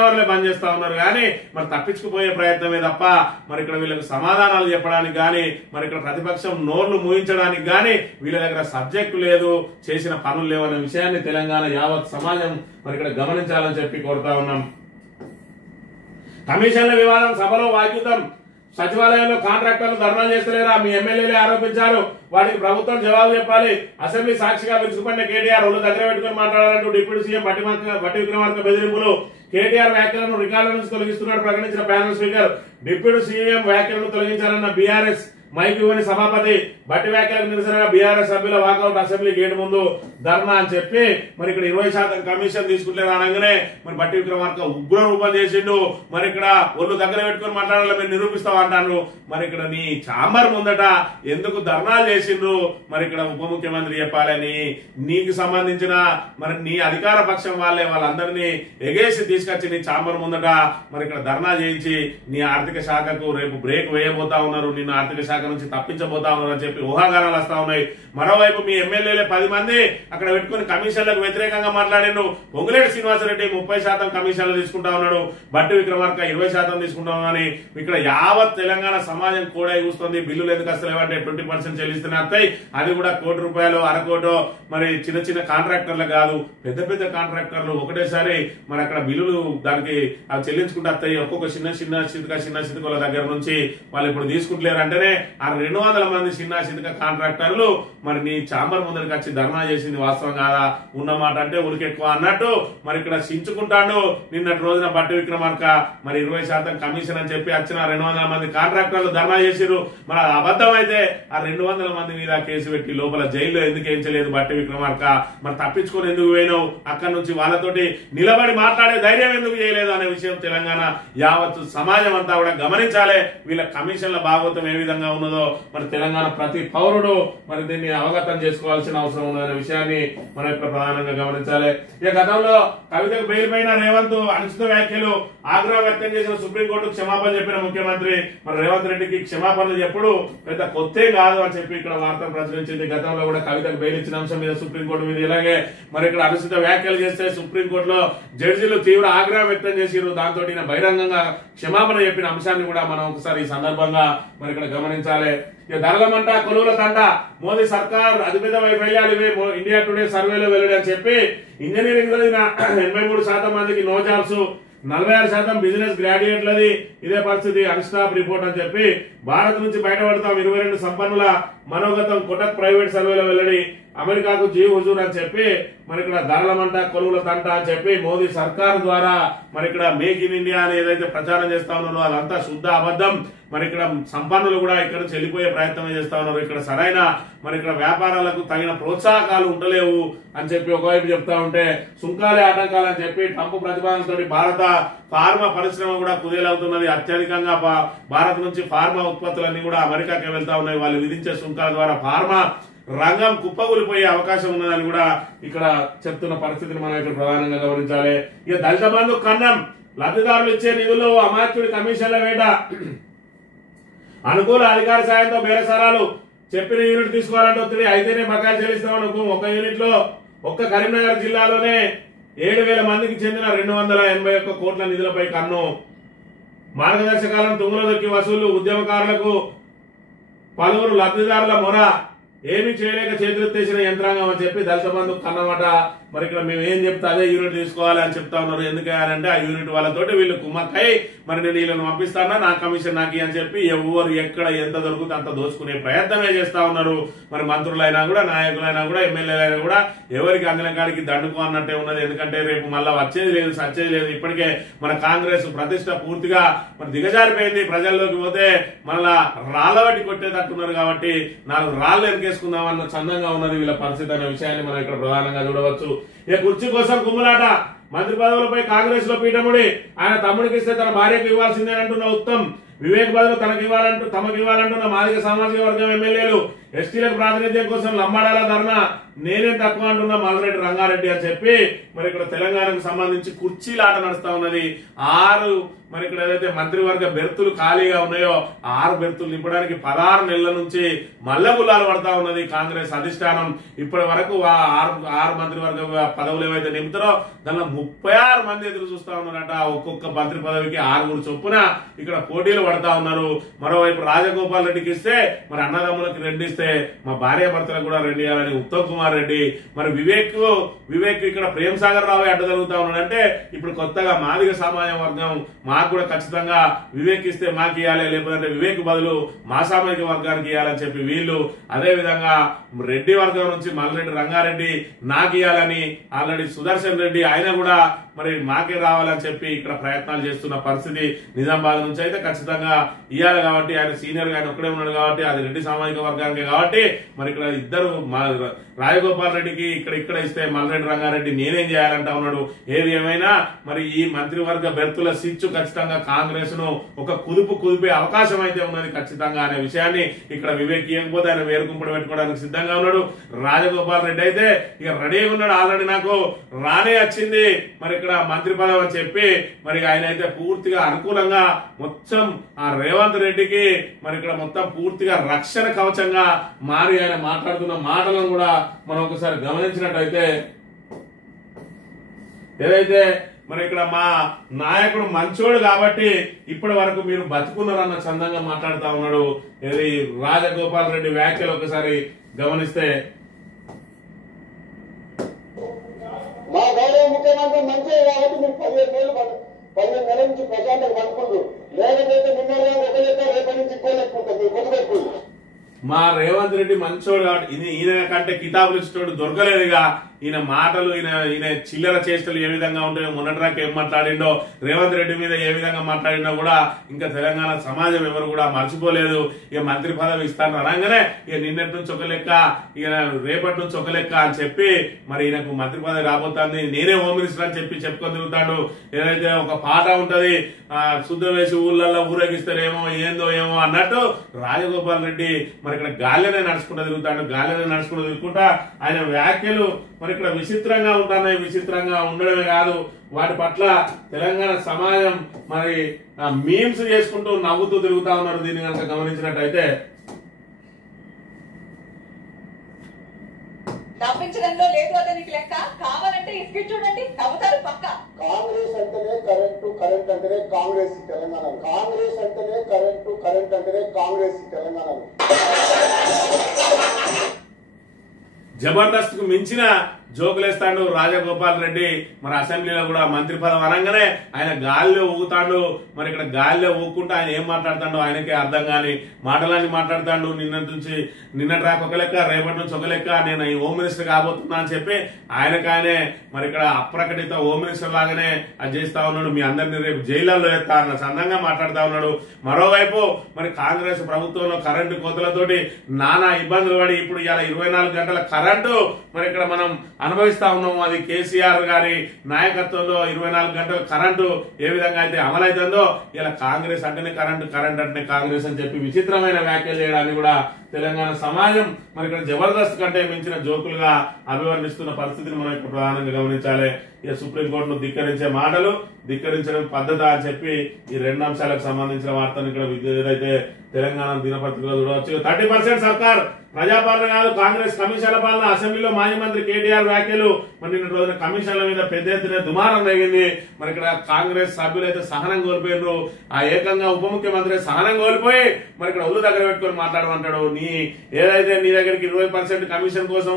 అవర్లే బంద్ చేస్తా ఉన్నారు. కానీ మరి తప్పించుకుపోయే ప్రయత్నమే తప్ప మరి ఇక్కడ వీళ్ళకి సమాధానాలు చెప్పడానికి గానీ, మరి ఇక్కడ ప్రతిపక్షం నోర్లు మూయించడానికి గానీ వీళ్ళ దగ్గర సబ్జెక్టు లేదు, చేసిన పనులు లేవనే విషయాన్ని తెలంగాణ యావత్ సమాజం మరి ఇక్కడ గమనించాలని చెప్పి కోరుతా ఉన్నాం. కమిషన్ల వివాదం సభలో వాగ్యుతం. సచివాలయంలో కాంట్రాక్టర్లు ధర్నాలు చేస్తలేరా, మీ ఎమ్మెల్యేలే ఆరోపించారు, వాటికి ప్రభుత్వం జవాబు చెప్పాలి. అసెంబ్లీ సాక్షిగా విరుచుకుపడిన కేటీఆర్ ఒళ్ళు దగ్గర పెట్టుకుని మాట్లాడాలంటూ డిప్యూటీ సీఎం బట్టి విక్రమార్క బెదిరింపులు. కేటీఆర్ వ్యాఖ్యలను రికార్డుల నుంచి తొలగిస్తున్నట్టు ప్రకటించిన ప్యానెల్ స్పీకర్. డిప్యూటీ సీఎం వ్యాఖ్యలను తొలగించాలన్న బీఆర్ఎస్ మైక్ ఇవ్వని సభాపతి. బట్టి వ్యాఖ్యలకు నిరసనగా బీఆర్ఎస్ సభ్యుల వాకౌట్ అసెంబ్లీ గేటు ముందు ధర్నా అని చెప్పి మరి ఇక్కడ 20% కమిషన్ తీసుకుంటే అనగానే మరి బట్టి విక్రమార్క ఉగ్ర రూపం చేసిండు. మరి ఇక్కడ ఒళ్ళు దగ్గర పెట్టుకుని మాట్లాడాలి, మీరు నిరూపిస్తావు అంటాను. మరి ఇక్కడ నీ చాంబర్ ముందట ఎందుకు ధర్నా చేసిండ్రు, మరి ఇక్కడ ఉప ముఖ్యమంత్రి చెప్పాలని, నీకు సంబంధించిన మరి నీ అధికార పక్షం వాళ్ళందరినీ ఎగేసి తీసుకొచ్చి నీ చాంబర్ ముందట మరి ఇక్కడ ధర్నా చేయించి నీ ఆర్థిక శాఖకు రేపు బ్రేక్ వేయబోతా ఉన్నారు, నిన్న ఆర్థిక శాఖ నుంచి తప్పించబోతా ఉన్నారు అని చెప్పి ఊహాగానాలు వస్తా ఉన్నాయి. మరోవైపు మీ ఎమ్మెల్యేలే 10 మంది అక్కడ పెట్టుకుని కమిషన్లకు వ్యతిరేకంగా మాట్లాడిండు. పొంగులేటి శ్రీనివాసరెడ్డి 30% కమిషన్లు తీసుకుంటా ఉన్నాడు, బట్టి విక్రమార్క 20% తీసుకుంటా ఉన్నారని ఇక్కడ యావత్ తెలంగాణ సమాజం కూడా చూస్తుంది. బిల్లులు ఎందుకు వస్తలేవంటే 20% చెల్లిస్తూనే వస్తాయి, అది కూడా ₹1 కోటి, అరకోటో. మరి చిన్న చిన్న కాంట్రాక్టర్లు కాదు, పెద్ద పెద్ద కాంట్రాక్టర్లు ఒకటేసారి మరి అక్కడ బిల్లులు దానికి అవి చెల్లించుకుంటూ వస్తాయి. ఒక్కొక్క చిన్న చితకల దగ్గర నుంచి వాళ్ళు ఇప్పుడు తీసుకుంటలేరు. అంటేనే ఆ 200 మంది చిన్న చితక కాంట్రాక్టర్లు మరి నీ చాంబర్ ముందరికి వచ్చి ధర్నా చేసింది వాస్తవం కాదా, ఉన్నమాట అంటే ఉలికెక్కువ అన్నట్టు మరి ఇక్కడ సించుకుంటాడు. నిన్నటి రోజున బట్టి విక్రమార్క మరి 20% కమిషన్ అని చెప్పి వచ్చిన 200 మంది కాంట్రాక్టర్లు ధర్నా చేసిరు. మరి అది అబద్ధం అయితే ఆ 200 మంది మీద కేసు పెట్టి లోపల జైల్లో ఎందుకు ఎంచలేదు బట్టి విక్రమార్క, మరి తప్పించుకొని ఎందుకు పోయినావు, అక్కడి నుంచి వాళ్ళతోటి నిలబడి మాట్లాడే ధైర్యం ఎందుకు చేయలేదు అనే విషయం తెలంగాణ యావత్ సమాజం అంతా కూడా గమనించాలి. వీళ్ళ కమిషన్ల భాగవతం ఏ విధంగా ఉన్నదో మరి తెలంగాణ ప్రతి పౌరుడు మరి దీన్ని అవగతం చేసుకోవాల్సిన అవసరం ఉన్నదనే విషయాన్ని మనం ఇక్కడ ప్రధానంగా గమనించాలి. ఇక గతంలో కవితకు బెయిల్ పైన రేవంత్ అనుచిత వ్యాఖ్యలు ఆగ్రహం వ్యక్తం చేసిన సుప్రీంకోర్టు క్షమాపణ చెప్పిన ముఖ్యమంత్రి. మరి రేవంత్ రెడ్డికి క్షమాపణలు చెప్పుడు పెద్ద కొత్తే కాదు అని చెప్పి ఇక్కడ వార్త ప్రచురించింది. గతంలో కూడా కవితకు బెయిల్ ఇచ్చిన అంశం మీద సుప్రీంకోర్టు మీద ఇలాగే మరి ఇక్కడ అనుచిత వ్యాఖ్యలు చేస్తే సుప్రీంకోర్టులో జడ్జీలు తీవ్ర ఆగ్రహం వ్యక్తం చేసిరు. దాంతో బహిరంగంగా క్షమాపణ చెప్పిన అంశాన్ని కూడా మనం ఒకసారి ఈ సందర్భంగా మరి ఇక్కడ గమనించాలి. ఇక ధరలమంట కొలువుల తంట, మోదీ సర్కార్ అతిపెద్ద వైఫల్యాలు ఇవే ఇండియా టుడే సర్వేలో వెల్లడి అని చెప్పి ఇంజనీరింగ్ చదివిన 83% మందికి నో జాబ్స్, 46% బిజినెస్ గ్రాడ్యుయేట్లది ఇదే పరిస్థితి, అన్స్టాప్ రిపోర్ట్ అని చెప్పి భారత్ నుంచి బయటపడతాం 22 సంపన్నుల మనోగతం కొటక్ ప్రైవేట్ సర్వేలో వెల్లడి, అమెరికాకు జీ హుజూర్ అని చెప్పి మరి ఇక్కడ ధరలమంట కొలువుల తంట అని చెప్పి మోదీ సర్కార్ ద్వారా మరి ఇక్కడ మేక్ ఇన్ ఇండియా అని ఏదైతే ప్రచారం చేస్తా ఉన్నారో అదంతా శుద్ధ అబద్ధం. మరి ఇక్కడ సంపన్నులు కూడా ఇక్కడ నుంచి వెళ్ళిపోయే ప్రయత్నం చేస్తా ఉన్నారు. ఇక్కడ సరైన మరి ఇక్కడ వ్యాపారాలకు తగిన ప్రోత్సాహకాలు ఉండలేవు అని చెప్పి ఒకవైపు చెప్తా ఉంటే సుంకాలే ఆటంకాలు అని చెప్పి ట్రంప్ ప్రతిపాదనతో భారత ఫార్మా పరిశ్రమ కూడా కుదేలవుతున్నది. అత్యధికంగా భారత్ నుంచి ఫార్మా ఉత్పత్తులన్నీ కూడా అమెరికాకి వెళ్తా ఉన్నాయి. వాళ్ళు విధించే సుంకాల ద్వారా ఫార్మా రంగం కుప్పకూలిపోయే అవకాశం ఉన్నదని కూడా ఇక్కడ చెప్తున్న పరిస్థితిని మనం ఇక్కడ ప్రధానంగా గమనించాలి. ఇక దళిత బంధు కన్నం, లబ్ధిదారులు ఇచ్చే నిధులు అమాత్యుడి కమిషన్ల వేట, అనుకూల అధికార సాయంతో బేరసారాలు, చెప్పిన యూనిట్ తీసుకోవాలంటే ఒత్తిడి అయితేనే బకాయిలు చెల్లిస్తామని ఒక యూనిట్ లో ఒక్క కరీంనగర్ జిల్లాలోనే 7,000 మందికి చెందిన 281 కోట్ల నిధులపై కన్ను, మార్గదర్శకాలను తుంగలో దొక్కి వసూలు, ఉద్యమకారులకు పలువురు లబ్ధిదారుల మొర, ఏమీ చేయలేక చేతులెత్తేసిన యంత్రాంగం అని చెప్పి దళిత బంధు కన్నమాట. మరి ఇక్కడ మేము ఏం చెప్తే అదే యూనిట్ తీసుకోవాలి అని చెప్తా ఉన్నారు. ఎందుకంటే ఆ యూనిట్ వాళ్ళతోటి వీళ్ళు కుమ్మక్కై మరి నేను వీళ్ళని పంపిస్తానా, నా కమిషన్ నాకు అని చెప్పి ఎవరు ఎక్కడ ఎంత దొరుకుతుందో అంత దోచుకునే ప్రయత్నమే చేస్తా ఉన్నారు. మరి మంత్రులైనా కూడా, నాయకులైనా కూడా, ఎమ్మెల్యేలైనా కూడా ఎవరికి అందిన కాడికి దండుకో అన్నట్టే ఉన్నది. ఎందుకంటే రేపు మళ్ళా వచ్చేది లేదు, సచ్చేది లేదు. ఇప్పటికే మన కాంగ్రెస్ ప్రతిష్ట పూర్తిగా మరి దిగజారిపోయింది. ప్రజల్లోకి పోతే మళ్ళా రాళ్లబట్టి కొట్టేటట్టున్నారు. కాబట్టి 4 రాళ్లు ఎరికేసుకుందామన్న చందంగా ఉన్నది వీళ్ళ పరిస్థితి అనే విషయాన్ని మనం ఇక్కడ ప్రధానంగా చూడవచ్చు. ఇక కుర్చీ కోసం కుమ్ములాట, మంత్రి పదవులపై కాంగ్రెస్ లో పీఠముడి, ఆయన తమ్ముడికి ఇస్తే తన భార్యకు ఇవ్వాల్సిందేనంటున్న ఉత్తమ్, వివేక్ బదులు తమకు ఇవ్వాలంటున్న మాదిగ సామాజిక వర్గం ఎమ్మెల్యేలు, ఎస్టీలకు ప్రాతినిధ్యం కోసం లంబాడాల ధర్నా, నేనే తక్కువ అంటున్న మల్రెడ్డి రంగారెడ్డి అని చెప్పి మరి ఇక్కడ తెలంగాణకు సంబంధించి కుర్చీలాట నడుస్తా ఉన్నది. 6 మరి ఇక్కడ ఏదైతే మంత్రివర్గ బెర్తులు ఖాళీగా ఉన్నాయో 6 బెర్తులు నింపడానికి 16 నెలల నుంచి మల్లగుల్లాలు పడతా ఉన్నది కాంగ్రెస్ అధిష్టానం. ఇప్పటి వరకు 6 మంత్రివర్గ పదవులు ఏవైతే నింపుతారో దానిలో 36 మంది ఎదురు చూస్తా ఉన్నారట. ఒక్కొక్క మంత్రి పదవికి 6 చొప్పున ఇక్కడ పోటీలు పడతా ఉన్నారు. మరోవైపు రాజగోపాల్ రెడ్డికి ఇస్తే మరి అన్నదమ్ములకి 2 ఇస్తే మా భార్య భర్తలకు కూడా 2 ఇవ్వాలని ఉత్తమ్ కుమార్ రెడ్డి, మరి వివేక్ ఇక్కడ ప్రేమ్ సాగర్ రావు అడ్డు జరుగుతా ఉన్నాడంటే ఇప్పుడు కొత్తగా మాదిగ సామాజిక వర్గం మాకు కూడా ఖచ్చితంగా వివేక్ ఇస్తే మాకు ఇవ్వాలి, లేకపోతే వివేక్ బదులు మా సామాజిక వర్గానికి ఇవ్వాలని చెప్పి వీళ్ళు, అదే విధంగా రెడ్డి వర్గం నుంచి మల్రెడ్డి రంగారెడ్డి నాకు ఇవ్వాలని ఆల్రెడీ సుదర్శన్ రెడ్డి ఆయన కూడా మరి మాకే రావాలని చెప్పి ఇక్కడ ప్రయత్నాలు చేస్తున్న పరిస్థితి. నిజామాబాద్ నుంచి అయితే ఖచ్చితంగా ఇవ్వాలి కాబట్టి ఆయన సీనియర్ గా ఆయన ఒక్కడే ఉన్నాడు కాబట్టి అది రెడ్డి సామాజిక వర్గానికి కాబట్టి మరి ఇక్కడ ఇద్దరు రాజగోపాల్ రెడ్డికి ఇక్కడ ఇస్తే మల్రెడ్డి రంగారెడ్డి నేనేం చేయాలంటా ఉన్నాడు. ఏది ఏమైనా మరి ఈ మంత్రివర్గ బెర్తుల సిచ్చు ఖచ్చితంగా కాంగ్రెస్ ను ఒక కుదిపే అవకాశం అయితే ఉన్నది ఖచ్చితంగా అనే విషయాన్ని ఇక్కడ వివేక్ ఇవ్వకపోతే ఆయన వేరుకుంపడి పెట్టుకోవడానికి సిద్ధంగా ఉన్నాడు. రాజగోపాల్ రెడ్డి అయితే ఇక రెడీగా ఉన్నాడు, ఆల్రెడీ నాకు రానే వచ్చింది మరి ఇక్కడ మంత్రి పదవి అని చెప్పి మరి ఆయన అయితే పూర్తిగా అనుకూలంగా మొత్తం ఆ రేవంత్ రెడ్డికి మరి ఇక్కడ మొత్తం పూర్తిగా రక్షణ కవచంగా మారి ఆయన మాట్లాడుతున్న మాటలను కూడా మనం ఒకసారి గమనించినట్టయితే ఏదైతే మరి ఇక్కడ మా నాయకుడు మంచోడు కాబట్టి ఇప్పటి వరకు మీరు బతుకున్నారన్న చందంగా మాట్లాడుతా ఉన్నాడు. ఇది రాజగోపాల్ రెడ్డి వ్యాఖ్యలు ఒకసారి గమనిస్తే మా గౌరవ ముఖ్యమంత్రి మంచిది కాబట్టి మీరు 15 నెలల నుంచి ప్రశాంతంగా పడుకుంటారు. లేకపోతే నిన్న ఒక లెక్క రేపటి నుంచి ఇంకో లెక్క ఉంటుంది. మీరు గుర్తుపెట్టుకుంటారు. మా రేవంత్ రెడ్డి మంచోడు కాబట్టి ఈయన కంటే కితాబులు ఇచ్చినోడు దొరకలేదుగా. ఈయన మాటలు ఈయన చిల్లర చేష్టలు ఏ విధంగా ఉంటాయో, మొన్నటిదాకా ఏం మాట్లాడిండో, రేవంత్ రెడ్డి మీద ఏ విధంగా మాట్లాడిండో కూడా ఇంకా తెలంగాణ సమాజం ఎవరు కూడా మర్చిపోలేదు. ఇక మంత్రి పదవి ఇస్తాను అనగానే ఇక నిన్నటి నుంచి ఒక లెక్క, ఇక రేపటి నుంచి ఒక లెక్క అని చెప్పి మరి ఈయనకు మంత్రి పదవి రాబోతుంది, నేనే హోమ్ మినిస్టర్ అని చెప్పి చెప్పుకొని తిరుగుతాడు. ఏదైతే ఒక పాట ఉంటది, శుద్ధ వేసి ఊళ్ళల్లో ఊరేగిస్తారేమో ఏందో ఏమో అన్నట్టు రాజగోపాల్ రెడ్డి మరి ఇక్కడ గాలినే నడుచుకుంటూ తిరుగుకుంటా ఆయన వ్యాఖ్యలు మరి ఇక్కడ విచిత్రంగా ఉంటున్నాయి. విచిత్రంగా ఉండడమే కాదు వాటి పట్ల తెలంగాణ సమాజం మరి మీమ్స్ చేసుకుంటూ నవ్వుతూ తిరుగుతా ఉన్నారు. దీన్ని కనుక గమనించినట్టయితే నవ్వించడంలో లేదు అతనికి లెక్క, కావాలంటే ఇస్కిట్ చూడండి నవ్వుతారు పక్క. కాంగ్రెస్ అంటేనే కరెంట్ అంటేనే కాంగ్రెస్ తెలంగాణ. కాంగ్రెస్ అంటేనే కరెంట్ అంటేనే కాంగ్రెస్ తెలంగాణ. జబర్దస్త్ కు మించిన జోకులేస్తాడు రాజగోపాల్ రెడ్డి. మరి అసెంబ్లీలో కూడా మంత్రి పదవి అనగానే ఆయన గాలిలో ఊగుతాడు. మరి ఇక్కడ గాలిలో ఊగుకుంటూ ఆయన ఏం మాట్లాడతాడో ఆయనకే అర్థం కాని మాటలన్నీ మాట్లాడతాడు. నిన్నటి రాక ఒక లెక్క, రేపటి నుంచి ఒక లెక్క, నేను ఈ హోమ్ మినిస్టర్ కాబోతున్నా అని చెప్పి ఆయనకాయనే మరి ఇక్కడ అప్రకటిత హోమ్ మినిస్టర్ లాగానే అది చేస్తా ఉన్నాడు. మీ అందరినీ రేపు జైల్లో వేస్తా అన్న చందంగా మాట్లాడుతా ఉన్నాడు. మరోవైపు మరి కాంగ్రెస్ ప్రభుత్వంలో కరెంటు కోతలతోటి నానా ఇబ్బందులు పడి ఇప్పుడు ఇలా 24 గంటల కరెంటు మరి ఇక్కడ మనం అనుభవిస్తా ఉన్నాము. అది కేసీఆర్ గారి నాయకత్వంలో 24 గంటల కరెంటు ఏ విధంగా అయితే అమలైతుందో ఇలా కాంగ్రెస్ అంటేనే కరెంట్ అంటేనే కాంగ్రెస్ అని చెప్పి విచిత్రమైన వ్యాఖ్యలు చేయడాన్ని కూడా తెలంగాణ సమాజం మరి ఇక్కడ జబర్దస్త్ కంటే మించిన జోకులుగా అభివర్ణిస్తున్న పరిస్థితిని మనం ఇక్కడ ప్రధానంగా గమనించాలి. ఇక సుప్రీంకోర్టును ధిక్కరించే మాటలు, ధిక్కరించడం పద్ధతి అని చెప్పి ఈ 2 అంశాలకు సంబంధించిన వార్తను ఇక్కడ ఏదైతే తెలంగాణ దినపత్రికలో చూడవచ్చు. 30% సర్కార్ ప్రజాపాలన కాదు కాంగ్రెస్ కమిషన్ల పాలన, అసెంబ్లీలో మాజీ మంత్రి కేటీఆర్ వ్యాఖ్యలు. మరి నిన్న రోజున కమిషన్ల మీద పెద్ద ఎత్తున దుమారం జరిగింది. మరి ఇక్కడ కాంగ్రెస్ సభ్యులైతే సహనం కోల్పోయినారు. ఆ ఏకంగా ఉప ముఖ్యమంత్రి సహనం కోల్పోయి మరి ఇక్కడ ఒళ్ళు దగ్గర పెట్టుకుని మాట్లాడమంటాడు. నీ ఏదైతే నీ దగ్గరికి 20% కమిషన్ కోసం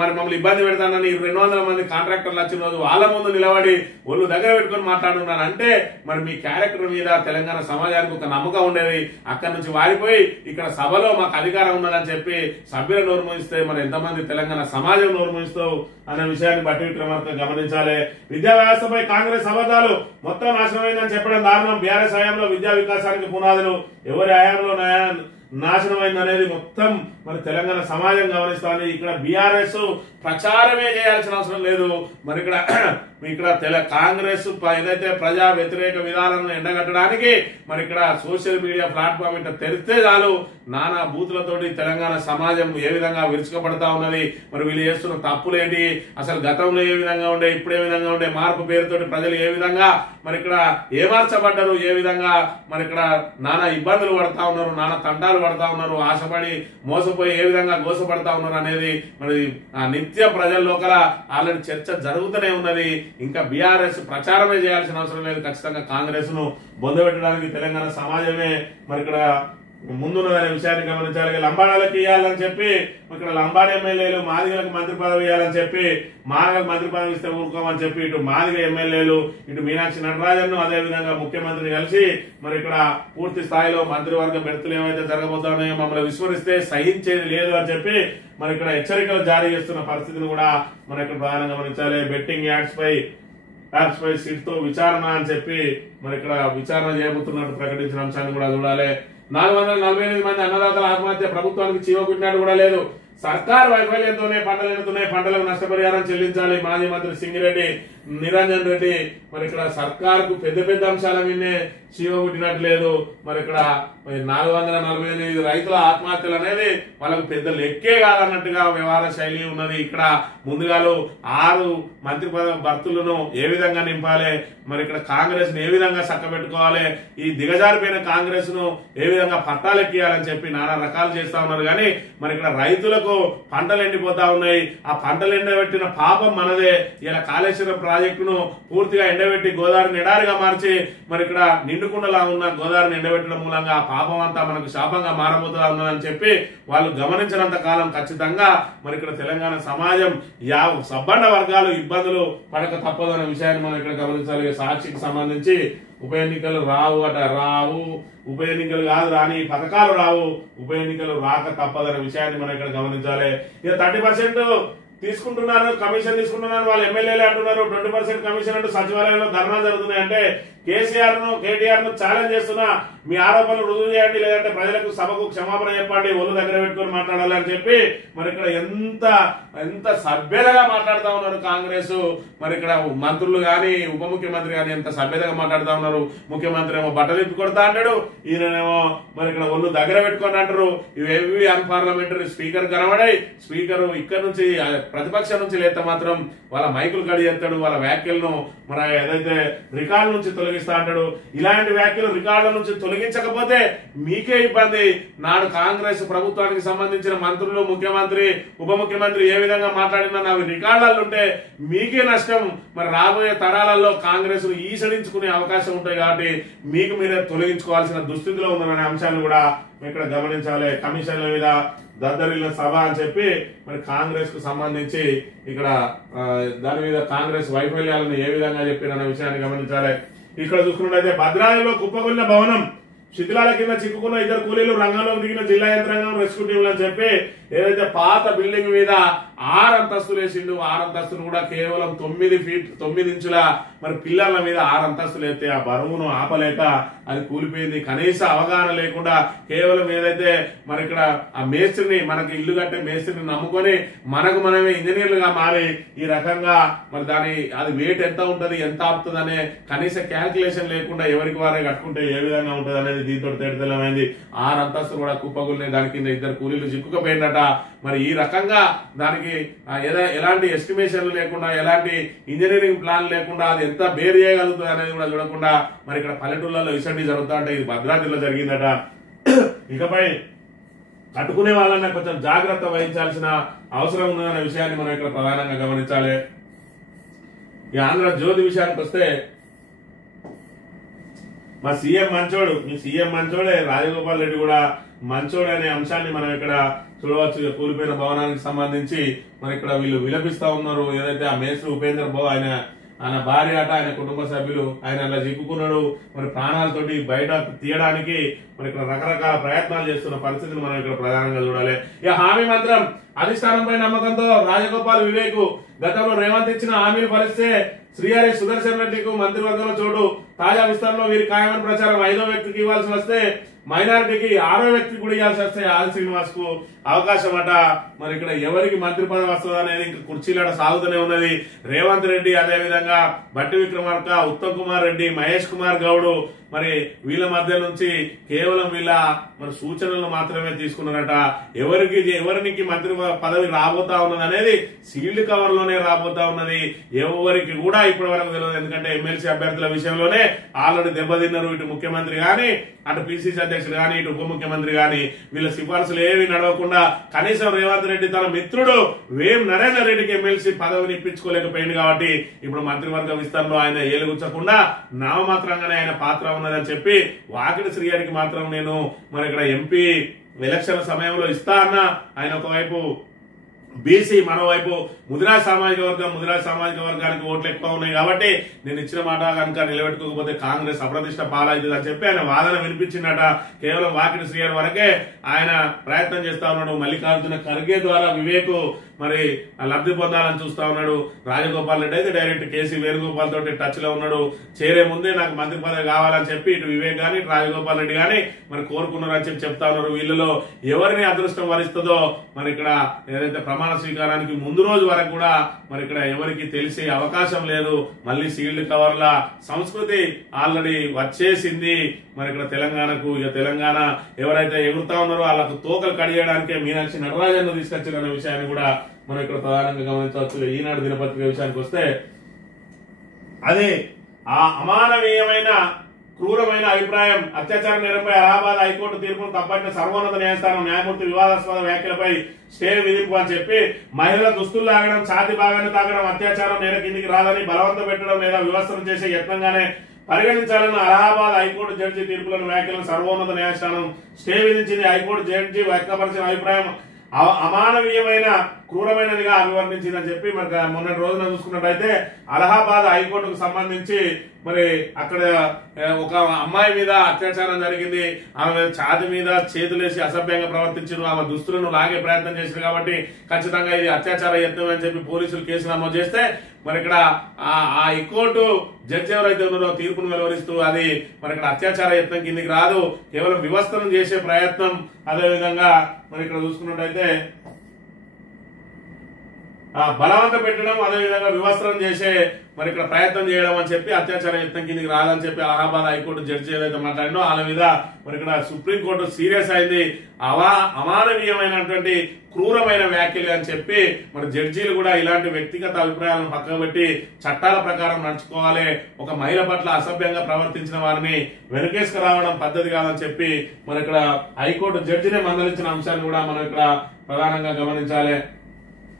మరి మమ్మల్ని ఇబ్బంది పెడతానని 200 మంది కాంట్రాక్టర్లు వచ్చిన రోజు వాళ్ళ ముందు నిలబడి ఒళ్ళు దగ్గర పెట్టుకుని మాట్లాడుతున్నాను అంటే మరి మీ క్యారెక్టర్ మీద తెలంగాణ సమాజానికి ఒక నమ్మకం ఉండేది. అక్కడి నుంచి వారిపోయి ఇక్కడ సభలో మాకు అధికారం ఉన్నదని చెప్పి సభ్యులు నోరు మూయిస్తే మరి ఎంతమంది తెలంగాణ సమాజం నోరు మూయిస్తావు అనే విషయాన్ని బట్టి విక్రమార్క గమనించాలి. విద్యా వ్యవస్థపై కాంగ్రెస్ అబద్ధాలు మొత్తం నాశనమైందని చెప్పడం దారుణం. బీఆర్ఎస్ హయాంలో విద్యా వికాసానికి పునాదులు ఎవరి హయాంలో నాశనమైంది అనేది మొత్తం మరి తెలంగాణ సమాజం గమనిస్తుంది. ఇక్కడ బీఆర్ఎస్ ప్రచారమే చేయాల్సిన అవసరం లేదు. మరి ఇక్కడ కాంగ్రెస్ ఏదైతే ప్రజా వ్యతిరేక విధానాలను ఎండగట్టడానికి మరి ఇక్కడ సోషల్ మీడియా ప్లాట్ఫామ్ ఇట్లా తెరిస్తే చాలు నానా బూతులతోటి తెలంగాణ సమాజం ఏ విధంగా విరుచుకపడతా ఉన్నది. మరి వీళ్ళు చేస్తున్న తప్పులేంటి, అసలు గతంలో ఏ విధంగా ఉండే, ఇప్పుడు ఏ విధంగా ఉండే, మార్పు పేరుతోటి ప్రజలు ఏ విధంగా మరి ఇక్కడ ఏమార్చబడ్డారు, ఏ విధంగా మరి ఇక్కడ నానా ఇబ్బందులు పడతా ఉన్నారు, నానా తంటాలు పడతా ఉన్నారు, ఆశపడి మోసపోయి ఏ విధంగా గోసపడతా ఉన్నారు అనేది మరి నిత్యం ప్రజల లోకల ఆల్రెడీ చర్చ జరుగుతూనే ఉన్నది. ఇంకా బీఆర్ఎస్ ప్రచారమే చేయాల్సిన అవసరం లేదు. ఖచ్చితంగా కాంగ్రెస్ ను బొందబెట్టడానికి తెలంగాణ సమాజమే మరి ఇక్కడ ముందున్నదనే విషయాన్ని గమనించాలి. లంబాడాలకు ఇవ్వాలని చెప్పి ఇక్కడ లంబాడి ఎమ్మెల్యేలు మాదిగలకు మంత్రి పదవి ఇవ్వాలని చెప్పి మాదిగలకు మంత్రి పదవి ఇస్తే ఊరుకోమని చెప్పి ఇటు మాదిగ ఎమ్మెల్యేలు ఇటు మీనాక్షి నటరాజన్ అదే విధంగా ముఖ్యమంత్రిని కలిసి మరి ఇక్కడ పూర్తి స్థాయిలో మంత్రివర్గ బెర్తులు ఏవైతే జరగబోతున్నాయో మమ్మల్ని విస్మరిస్తే సహించేది లేదు అని చెప్పి మరి ఇక్కడ హెచ్చరికలు జారీ చేస్తున్న పరిస్థితిని కూడా మనం ఇక్కడ ప్రధానంగా గమనించాలి. బెట్టింగ్ యాప్స్ పై సిట్ తో విచారణ అని చెప్పి మరి ఇక్కడ విచారణ చేయబోతున్నట్టు ప్రకటించిన అంశాన్ని కూడా చూడాలి. 448 మంది అన్నదాతల ఆత్మహత్య ప్రభుత్వానికి చీవకుట్టినట్టు కూడా లేదు. సర్కార్ వైఫల్యంతోనే పంటలు ఎండుతున్నాయి, పంటలకు నష్టపరిహారం చెల్లించాలి. మాజీ మంత్రి సింగిరెడ్డి నిరంజన్ రెడ్డి మరి ఇక్కడ సర్కార్కు పెద్ద అంశాల మీదనే చీవకుట్టినట్టు లేదు. మరి ఇక్కడ 448 రైతుల ఆత్మహత్యలు అనేది వాళ్ళకు పెద్ద లెక్కే కాదన్నట్టుగా వ్యవహార శైలి ఉన్నది. ఇక్కడ ముందుగాలు 6 మంత్రి పదవి భర్తులను ఏ విధంగా నింపాలి, మరి ఇక్కడ కాంగ్రెస్ ను ఏ విధంగా చక్కబెట్టుకోవాలి, ఈ దిగజారిపోయిన కాంగ్రెస్ ను ఏ విధంగా పట్టాలెక్కియాలని చెప్పి నానా రకాలు చేస్తా ఉన్నారు. కానీ మరి ఇక్కడ రైతులకు పంటలు ఎండిపోతా ఉన్నాయి. ఆ పంటలు ఎండబెట్టిన పాపం మనదే. ఇలా కాళేశ్వరం ప్రాజెక్టును పూర్తిగా ఎండబెట్టి గోదావరిని ఎడారిగా మార్చి మరి ఇక్కడ నిండుకుండలా ఉన్న గోదావరిని ఎండబెట్టడం మూలంగా ఆ పాపం అంతా మనకు శాపంగా మారబోతున్నా ఉన్నదని చెప్పి వాళ్ళు గమనించినంత కాలం ఖచ్చితంగా మరి ఇక్కడ తెలంగాణ సమాజం సబ్బండ వర్గాలు ఇబ్బందులు పడక తప్పదు అనే విషయాన్ని మనం ఇక్కడ గమనించాలి. సాక్షికి సంబంధించి ఉప ఎన్నికలు రావు ఉప ఎన్నికలు కాదు రాని పథకాలు రావు, ఉప ఎన్నికలు రాక తప్పదనే విషయాన్ని మనం ఇక్కడ గమనించాలి. ఇక 30% తీసుకుంటున్నారు, కమిషన్ తీసుకుంటున్నారు వాళ్ళు ఎమ్మెల్యేలే అంటున్నారు. 20% కమిషన్ అంటూ సచివాలయంలో ధర్నా జరుగుతున్నాయి. అంటే కేటీఆర్ ను ఛాలెంజ్ చేస్తున్నా, మీ ఆరోపణలు రుజువు చేయండి, లేదంటే ప్రజలకు సభకు క్షమాపణ చెప్పండి, ఒళ్ళు దగ్గర పెట్టుకుని మాట్లాడాలి అని చెప్పి మరి ఇక్కడ ఎంత సభ్యతగా మాట్లాడుతా ఉన్నారు కాంగ్రెస్. మరి ఇక్కడ మంత్రులు గాని ఉప ముఖ్యమంత్రి గాని ఎంత సభ్యతగా మాట్లాడుతా ఉన్నారు. ముఖ్యమంత్రి ఏమో బట్టలు ఇప్పి కొడతా అంటాడు, ఈయనేమో మరి ఇక్కడ ఒళ్ళు దగ్గర పెట్టుకొని అంటారు. ఇవేవి అన్పార్లమెంటరీ స్పీకర్ కనబడాయి. స్పీకర్ ఇక్కడ నుంచి ప్రతిపక్షం నుంచి లేత మాత్రం వాళ్ళ మైకులు కడి చేస్తాడు, వాళ్ళ వ్యాఖ్యలను మరి ఏదైతే రికార్డు నుంచి తొలగిస్తా అంటాడు. ఇలాంటి వ్యాఖ్యలు రికార్డుల నుంచి తొలగించకపోతే మీకే ఇబ్బంది. నాడు కాంగ్రెస్ ప్రభుత్వానికి సంబంధించిన మంత్రులు, ముఖ్యమంత్రి, ఉప ముఖ్యమంత్రి ఏ విధంగా మాట్లాడినా అవి రికార్డులలో ఉంటే మీకే నష్టం. మరి రాబోయే తరాలలో కాంగ్రెస్ ను ఈసడించుకునే అవకాశం ఉంటాయి. కాబట్టి మీకు మీరే తొలగించుకోవాల్సిన దుస్థితిలో ఉందనే అంశాన్ని కూడా ఇక్కడ గమనించాలి. కమిషన్ల మీద దద్దరిల్ల సభ అని చెప్పి మరి కాంగ్రెస్ కు సంబంధించి ఇక్కడ దాని మీద కాంగ్రెస్ వైఫల్యాలను ఏ విధంగా చెప్పిన విషయాన్ని గమనించాలి. ఇక్కడ చూసుకున్నట్లయితే భద్రాద్రిలో కుప్పకొల్లిన భవనం శిథిలాల కింద చిక్కుకున్న 2 కూలీలు రంగంలోకి దిగిన జిల్లా యంత్రాంగం రెస్క్యూ టీంలు అని చెప్పి ఏదైతే పాత బిల్డింగ్ మీద 6 అంతస్తులు వేసిండు. 6 అంతస్తులు కూడా కేవలం 9 ఇంచుల మరి పిల్లల మీద 6 అంతస్తులు ఎత్తే ఆ బరువును ఆపలేక అది కూలిపోయింది. కనీస అవగాహన లేకుండా కేవలం ఏదైతే మరి ఇక్కడ ఆ మేస్త్రిని, మనకి ఇల్లు కట్టే మేస్త్రిని నమ్ముకొని మనమే ఇంజనీర్లుగా మారి ఈ రకంగా మరి అది వెయిట్ ఎంత ఉంటది, ఎంత ఆపుతుంది అనే కనీస క్యాల్కులేషన్ లేకుండా ఎవరికి వారే కట్టుకుంటే ఏ విధంగా ఉంటది అనేది దీంతో తేటతెల్లమైంది. 6 అంతస్తులు కూడా కుప్పగుల్ని, దాని కింద 2 కూలీలు చిక్కుకపోయిందట. మరి ఈ రకంగా దానికి ఎలాంటి ఎస్టిమేషన్లు లేకుండా, ఎలాంటి ఇంజనీరింగ్ ప్లాన్ లేకుండా అది ఎంత బేర్ చేయగలుగుతుంది అనేది కూడా చూడకుండా మరి ఇక్కడ పల్లెటూళ్ళలో ఇసండి జరుగుతా అంటే ఇది భద్రాద్రిలో జరిగిందట. ఇకపై కట్టుకునే వాళ్ళన్నా కొంచెం జాగ్రత్త వహించాల్సిన అవసరం ఉందనే విషయాన్ని మనం ఇక్కడ ప్రధానంగా గమనించాలి. ఈ ఆంధ్రజ్యోతి విషయానికి వస్తే మా సీఎం మంచోడే రాజగోపాల్ రెడ్డి కూడా మంచోడు అనే అంశాన్ని మనం ఇక్కడ చూడవచ్చు. కూలిపోయిన భవనానికి సంబంధించి మరి ఇక్కడ వీళ్ళు విలపిస్తా ఉన్నారు. ఏదైతే ఆ మేస్త్రి ఉపేందర్ బాబు ఆయన భార్య అట, ఆయన కుటుంబ సభ్యులు ఆయన అలా చిక్కుకున్నాడు. మరి ప్రాణాలతోటి బయట తీయడానికి మరి ఇక్కడ రకరకాల ప్రయత్నాలు చేస్తున్న పరిస్థితిని మనం ఇక్కడ ప్రధానంగా చూడాలి. ఇక హామీ మాత్రం అధిష్టానంపై నమ్మకంతో రాజగోపాల్ వివేక్ గతంలో రేవంత్ ఇచ్చిన హామీలు ఫలిస్తే శ్రీహరి సుదర్శన్ రెడ్డికి మంత్రివర్గంలో చోటు. తాజా విస్తరణలో వీరి ఖాయమని ప్రచారం. 5వ వ్యక్తికి ఇవ్వాల్సి వస్తే మైనారిటీకి 6వ వ్యక్తికి కూడా ఇవ్వాల్సి వస్తే ఆది శ్రీనివాస్ కు అవకాశం అట. మరి ఇక్కడ ఎవరికి మంత్రి పదవి వస్తుంది అనేది ఇంకా కుర్చీలాట సాగుతూనే ఉన్నది. రేవంత్ రెడ్డి, అదే విధంగా బట్టి విక్రమార్క, ఉత్తమ్ కుమార్ రెడ్డి, మహేష్ కుమార్ గౌడ్ మరి వీళ్ళ మధ్య నుంచి కేవలం వీళ్ళ మరి సూచనలు మాత్రమే తీసుకున్నారట. ఎవరికి మంత్రి పదవి రాబోతా ఉన్నది అనేది సీల్డ్ కవర్ లోనే రాబోతా ఉన్నది. ఎవరికి కూడా ఇప్పటి వరకు తెలియదు. ఎందుకంటే ఎమ్మెల్సీ అభ్యర్థుల విషయంలోనే ఆల్రెడీ దెబ్బతిన్నారు. ఇటు ముఖ్యమంత్రి గాని, అటు పిసిసి అధ్యక్షుడు గాని, ఇటు ఉప ముఖ్యమంత్రి గాని వీళ్ళ సిఫార్సులు ఏవి నడవకుండా కనీసం రేవంత్ రెడ్డి తన మిత్రుడు వేం నరేందర్ రెడ్డికి ఎమ్మెల్సీ పదవిని ఇప్పించుకోలేకపోయింది. కాబట్టి ఇప్పుడు మంత్రివర్గ విస్తరణలో ఆయన ఏలుగుచ్చకుండా నామమాత్రంగానే ఆయన పాత్ర ఉన్నదని చెప్పి వాకిటి శ్రీహరికి మాత్రం నేను మరి ఇక్కడ ఎంపీ ఎలక్షన్ సమయంలో ఇస్తా అన్న ఆయన ఒకవైపు బీసీ, మరోవైపు ముదిరాజ్ సామాజిక వర్గానికి ఓట్లు ఎక్కువ ఉన్నాయి కాబట్టి నేను ఇచ్చిన మాట కనుక నిలబెట్టుకోకపోతే కాంగ్రెస్ అప్రతిష్ట పాలవుతుంది అని చెప్పి ఆయన వాదన వినిపించిందట. కేవలం వాకిటి శ్రీహరి వరకే ఆయన ప్రయత్నం చేస్తా ఉన్నాడు. మల్లికార్జున ఖర్గే ద్వారా వివేక్ మరి లబ్ధి పొందాలని చూస్తా ఉన్నాడు. రాజగోపాల్ రెడ్డి అయితే డైరెక్ట్ కేసీ వేణుగోపాల్ తోటి టచ్ లో ఉన్నాడు. చేరే ముందే నాకు మంత్రి పదవి కావాలని చెప్పి ఇటు వివేక్ గాని, ఇటు రాజగోపాల్ రెడ్డి గాని మరి కోరుకున్నారని చెప్పి చెప్తా ఉన్నారు. వీళ్ళలో ఎవరిని అదృష్టం వరిస్తుందో మరి ఇక్కడ ఏదైతే ప్రమాణ స్వీకారానికి ముందు రోజు వరకు కూడా మరి ఇక్కడ ఎవరికి తెలిసే అవకాశం లేదు. మళ్ళీ సీల్డ్ కవర్ల సంస్కృతి ఆల్రెడీ వచ్చేసింది మరి ఇక్కడ తెలంగాణకు. ఇక తెలంగాణ ఎవరైతే ఎగురుతా ఉన్నారో వాళ్ళకు తోకలు కడియడానికే మీనాక్షి నటరాజన్ తీసుకొచ్చిన విషయాన్ని కూడా మనం ఇక్కడ ప్రధానంగా గమనించవచ్చు. ఈనాడు దినపత్రిక విషయానికి వస్తే అదే ఆ అమానవీయమైన క్రూరమైన అభిప్రాయం అత్యాచార నేరంపై అలహాబాద్ హైకోర్టు తీర్పును తప్పట్టిన సర్వోన్నత న్యాయస్థానం న్యాయమూర్తి వివాదాస్పద వ్యాఖ్యలపై స్టే విధింపు అని చెప్పి మహిళల దుస్తులు లాగడం, ఛాతి భాగాన్ని తాగడం అత్యాచారం నేర కిందికి రాదని బలవంతం పెట్టడం లేదా వివస్త్రం చేసే యత్నంగానే పరిగణించాలన్న అలహాబాద్ హైకోర్టు జడ్జి తీర్పులను వ్యాఖ్యలను సర్వోన్నత న్యాయస్థానం స్టే విధించింది. హైకోర్టు జడ్జి వ్యక్తపరిచిన అభిప్రాయం అమానవీయమైన క్రూరమైనదిగా అభివర్ణించిందని చెప్పి మరి మొన్నటి రోజున చూసుకున్నట్టయితే అలహాబాద్ హైకోర్టుకు సంబంధించి మరి అక్కడ ఒక అమ్మాయి మీద అత్యాచారం జరిగింది. ఆమె ఛాతి మీద చేతులేసి అసభ్యంగా ప్రవర్తించారు. ఆమె దుస్తులను లాగే ప్రయత్నం చేశారు. కాబట్టి ఖచ్చితంగా ఇది అత్యాచార యత్నం అని చెప్పి పోలీసులు కేసు నమోదు చేస్తే మరి ఇక్కడ ఆ హైకోర్టు జడ్జి ఎవరైతే ఉన్నారో తీర్పును వెలువరిస్తూ అది మరి ఇక్కడ అత్యాచార యత్నం కిందికి రాదు, కేవలం వివస్త్రం చేసే ప్రయత్నం. అదేవిధంగా మరి ఇక్కడ చూసుకున్నట్టయితే బలవంత పెట్టడం, అదేవిధంగా వివస్త్రం చేసే మరి ఇక్కడ ప్రయత్నం చేయడం అని చెప్పి అత్యాచార యత్నం కిందికి రాదని చెప్పి అలహాబాద్ హైకోర్టు జడ్జి ఏదైతే మాట్లాడినో వాళ్ళ మీద మరి ఇక్కడ సుప్రీంకోర్టు సీరియస్ అయింది. అమానవీయమైనటువంటి క్రూరమైన వ్యాఖ్యలు అని చెప్పి మరి జడ్జీలు కూడా ఇలాంటి వ్యక్తిగత అభిప్రాయాలను పక్కన పెట్టి చట్టాల ప్రకారం నడుచుకోవాలి. ఒక మహిళ పట్ల అసభ్యంగా ప్రవర్తించిన వారిని వెనుకేసుకు రావడం పద్ధతి కాదని చెప్పి మరి ఇక్కడ హైకోర్టు జడ్జినే మందలించిన అంశాన్ని కూడా మనం ఇక్కడ ప్రధానంగా గమనించాలి.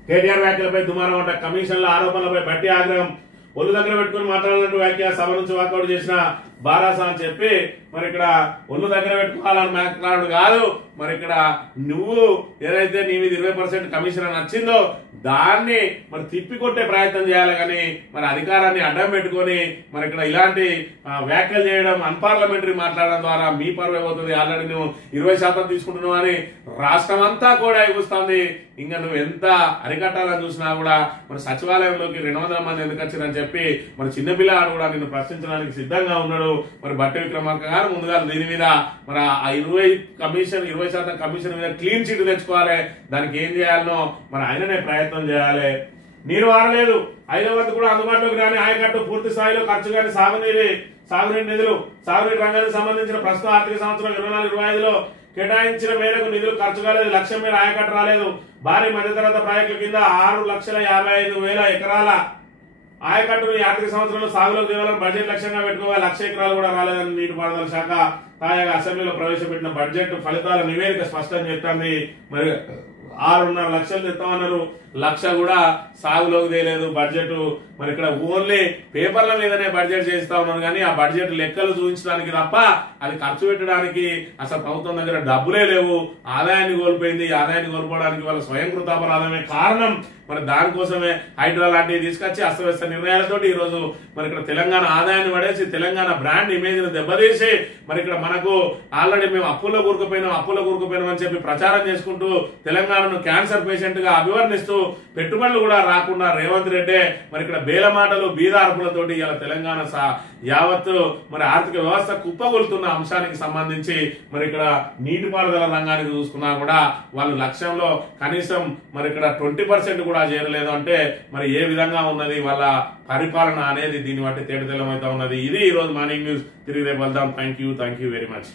కేటీఆర్ వ్యాఖ్యలపై దుమారం అంట. కమిషన్ల ఆరోపణలపై బట్టి ఆగ్రహం. ఒళ్ళు దగ్గర పెట్టుకుని మాట్లాడినట్టు వ్యాఖ్య సభ నుంచి వాకౌట్ చేసిన బారాసా అని చెప్పి మరి ఇక్కడ ఒళ్ళు దగ్గర పెట్టుకోవాలని మాట్లాడు కాదు. మరి ఇక్కడ నువ్వు ఏదైతే నీ మీద 20% కమిషన్ నచ్చిందో దాన్ని మరి తిప్పికొట్టే ప్రయత్నం చేయాలి. కానీ మరి అధికారాన్ని అడ్డం పెట్టుకొని మరి ఇక్కడ ఇలాంటి వ్యాఖ్యలు చేయడం, అన్పార్లమెంటరీ మాట్లాడడం ద్వారా మీ పరువు అవుతుంది. ఆల్రెడీ నువ్వు 20% తీసుకుంటున్నావు అని రాష్ట్రం అంతా కూడా ఎగుస్తుంది. ఇంకా నువ్వు ఎంత అరికట్టాలని చూసినా కూడా మరి సచివాలయంలోకి 200 మంది ఎందుకు వచ్చారని చెప్పి మరి చిన్నపిల్లగాడు కూడా నిన్ను ప్రశ్నించడానికి సిద్ధంగా ఉన్నాడు. మరి బట్టి విక్రమార్క గారు ముందుగా దీని మీద మరి ఆ 20% కమిషన్ మీద క్లీన్ చిట్ తెచ్చుకోవాలి. దానికి ఏం చేయాలనో మరి ఆయననే ప్రయత్నం చేయాలి. నీరు వారలేదు, 5వ వంతు కూడా అందుబాటులోకి రాని ఆయకట్టు పూర్తి స్థాయిలో ఖర్చు కాని సాగునీటి నిధులు. సాగునీటి రంగానికి సంబంధించిన ప్రస్తుత ఆర్థిక సంవత్సరం 24-25లో కేటాయించిన మేరకు నిధులు ఖర్చు కాలేదు. లక్ష్యం మేర ఆయకట్టు రాలేదు. భారీ మధ్యతరగతి ప్రాజెక్టుల కింద 6,55,000 ఎకరాల ఆయకట్టును ఈ ఆర్థిక సంవత్సరంలో సాగులోకి తేవాలని బడ్జెట్ లక్ష్యంగా పెట్టుకోవాలి. 1,00,000 ఎకరాలు కూడా రాలేదని నీటిపారుదల శాఖ తాజాగా అసెంబ్లీలో ప్రవేశపెట్టిన బడ్జెట్ ఫలితాల నివేదిక స్పష్టం చేస్తుంది. మరి 6.5 లక్షలు తెస్తామన్నారు, 1 లక్ష కూడా సాగులోకి తేలేదు బడ్జెట్. మరి ఇక్కడ ఓన్లీ పేపర్ల మీదనే బడ్జెట్ చేస్తా ఉన్నారు కానీ ఆ బడ్జెట్ లెక్కలు చూపించడానికి తప్ప అది ఖర్చు పెట్టడానికి అసలు ప్రభుత్వం దగ్గర డబ్బులే లేవు. ఆదాయాన్ని కోల్పోయింది. ఈ ఆదాయాన్ని కోల్పోవడానికి వాళ్ళ స్వయం కృతాపరాధమే కారణం. మరి దానికోసమే హైడ్రా లాంటివి తీసుకొచ్చి అస్తవ్యస్త నిర్ణయాలతోటి ఈ రోజు మరి ఇక్కడ తెలంగాణ ఆదాయాన్ని పడేసి తెలంగాణ బ్రాండ్ ఇమేజ్ ను దెబ్బతీసి మరి ఇక్కడ మనకు ఆల్రెడీ మేము అప్పుల్లో కూరుకుపోయినాం అని చెప్పి ప్రచారం చేసుకుంటూ తెలంగాణను క్యాన్సర్ పేషెంట్ గా అభివర్ణిస్తూ పెట్టుబడులు కూడా రాకుండా రేవంత్ రెడ్డి మరి ఇక్కడ బేల మాటలు బీదార్పులతోటి ఇలా తెలంగాణ యావత్తు మరి ఆర్థిక వ్యవస్థ కుప్పగొలుతున్న అంశానికి సంబంధించి మరి ఇక్కడ నీటిపారుదల రంగానికి చూసుకున్నా కూడా వాళ్ళు లక్ష్యంలో కనీసం మరి ఇక్కడ 20% కూడా చేరలేదు అంటే మరి ఏ విధంగా ఉన్నది వాళ్ళ పరిపాలన అనేది దీన్ని బట్టి తేటతెల్లమైతే ఉన్నది. ఇది ఈ రోజు మార్నింగ్ న్యూస్. తిరిగి రేపు వెళ్దాం. Thank you very much.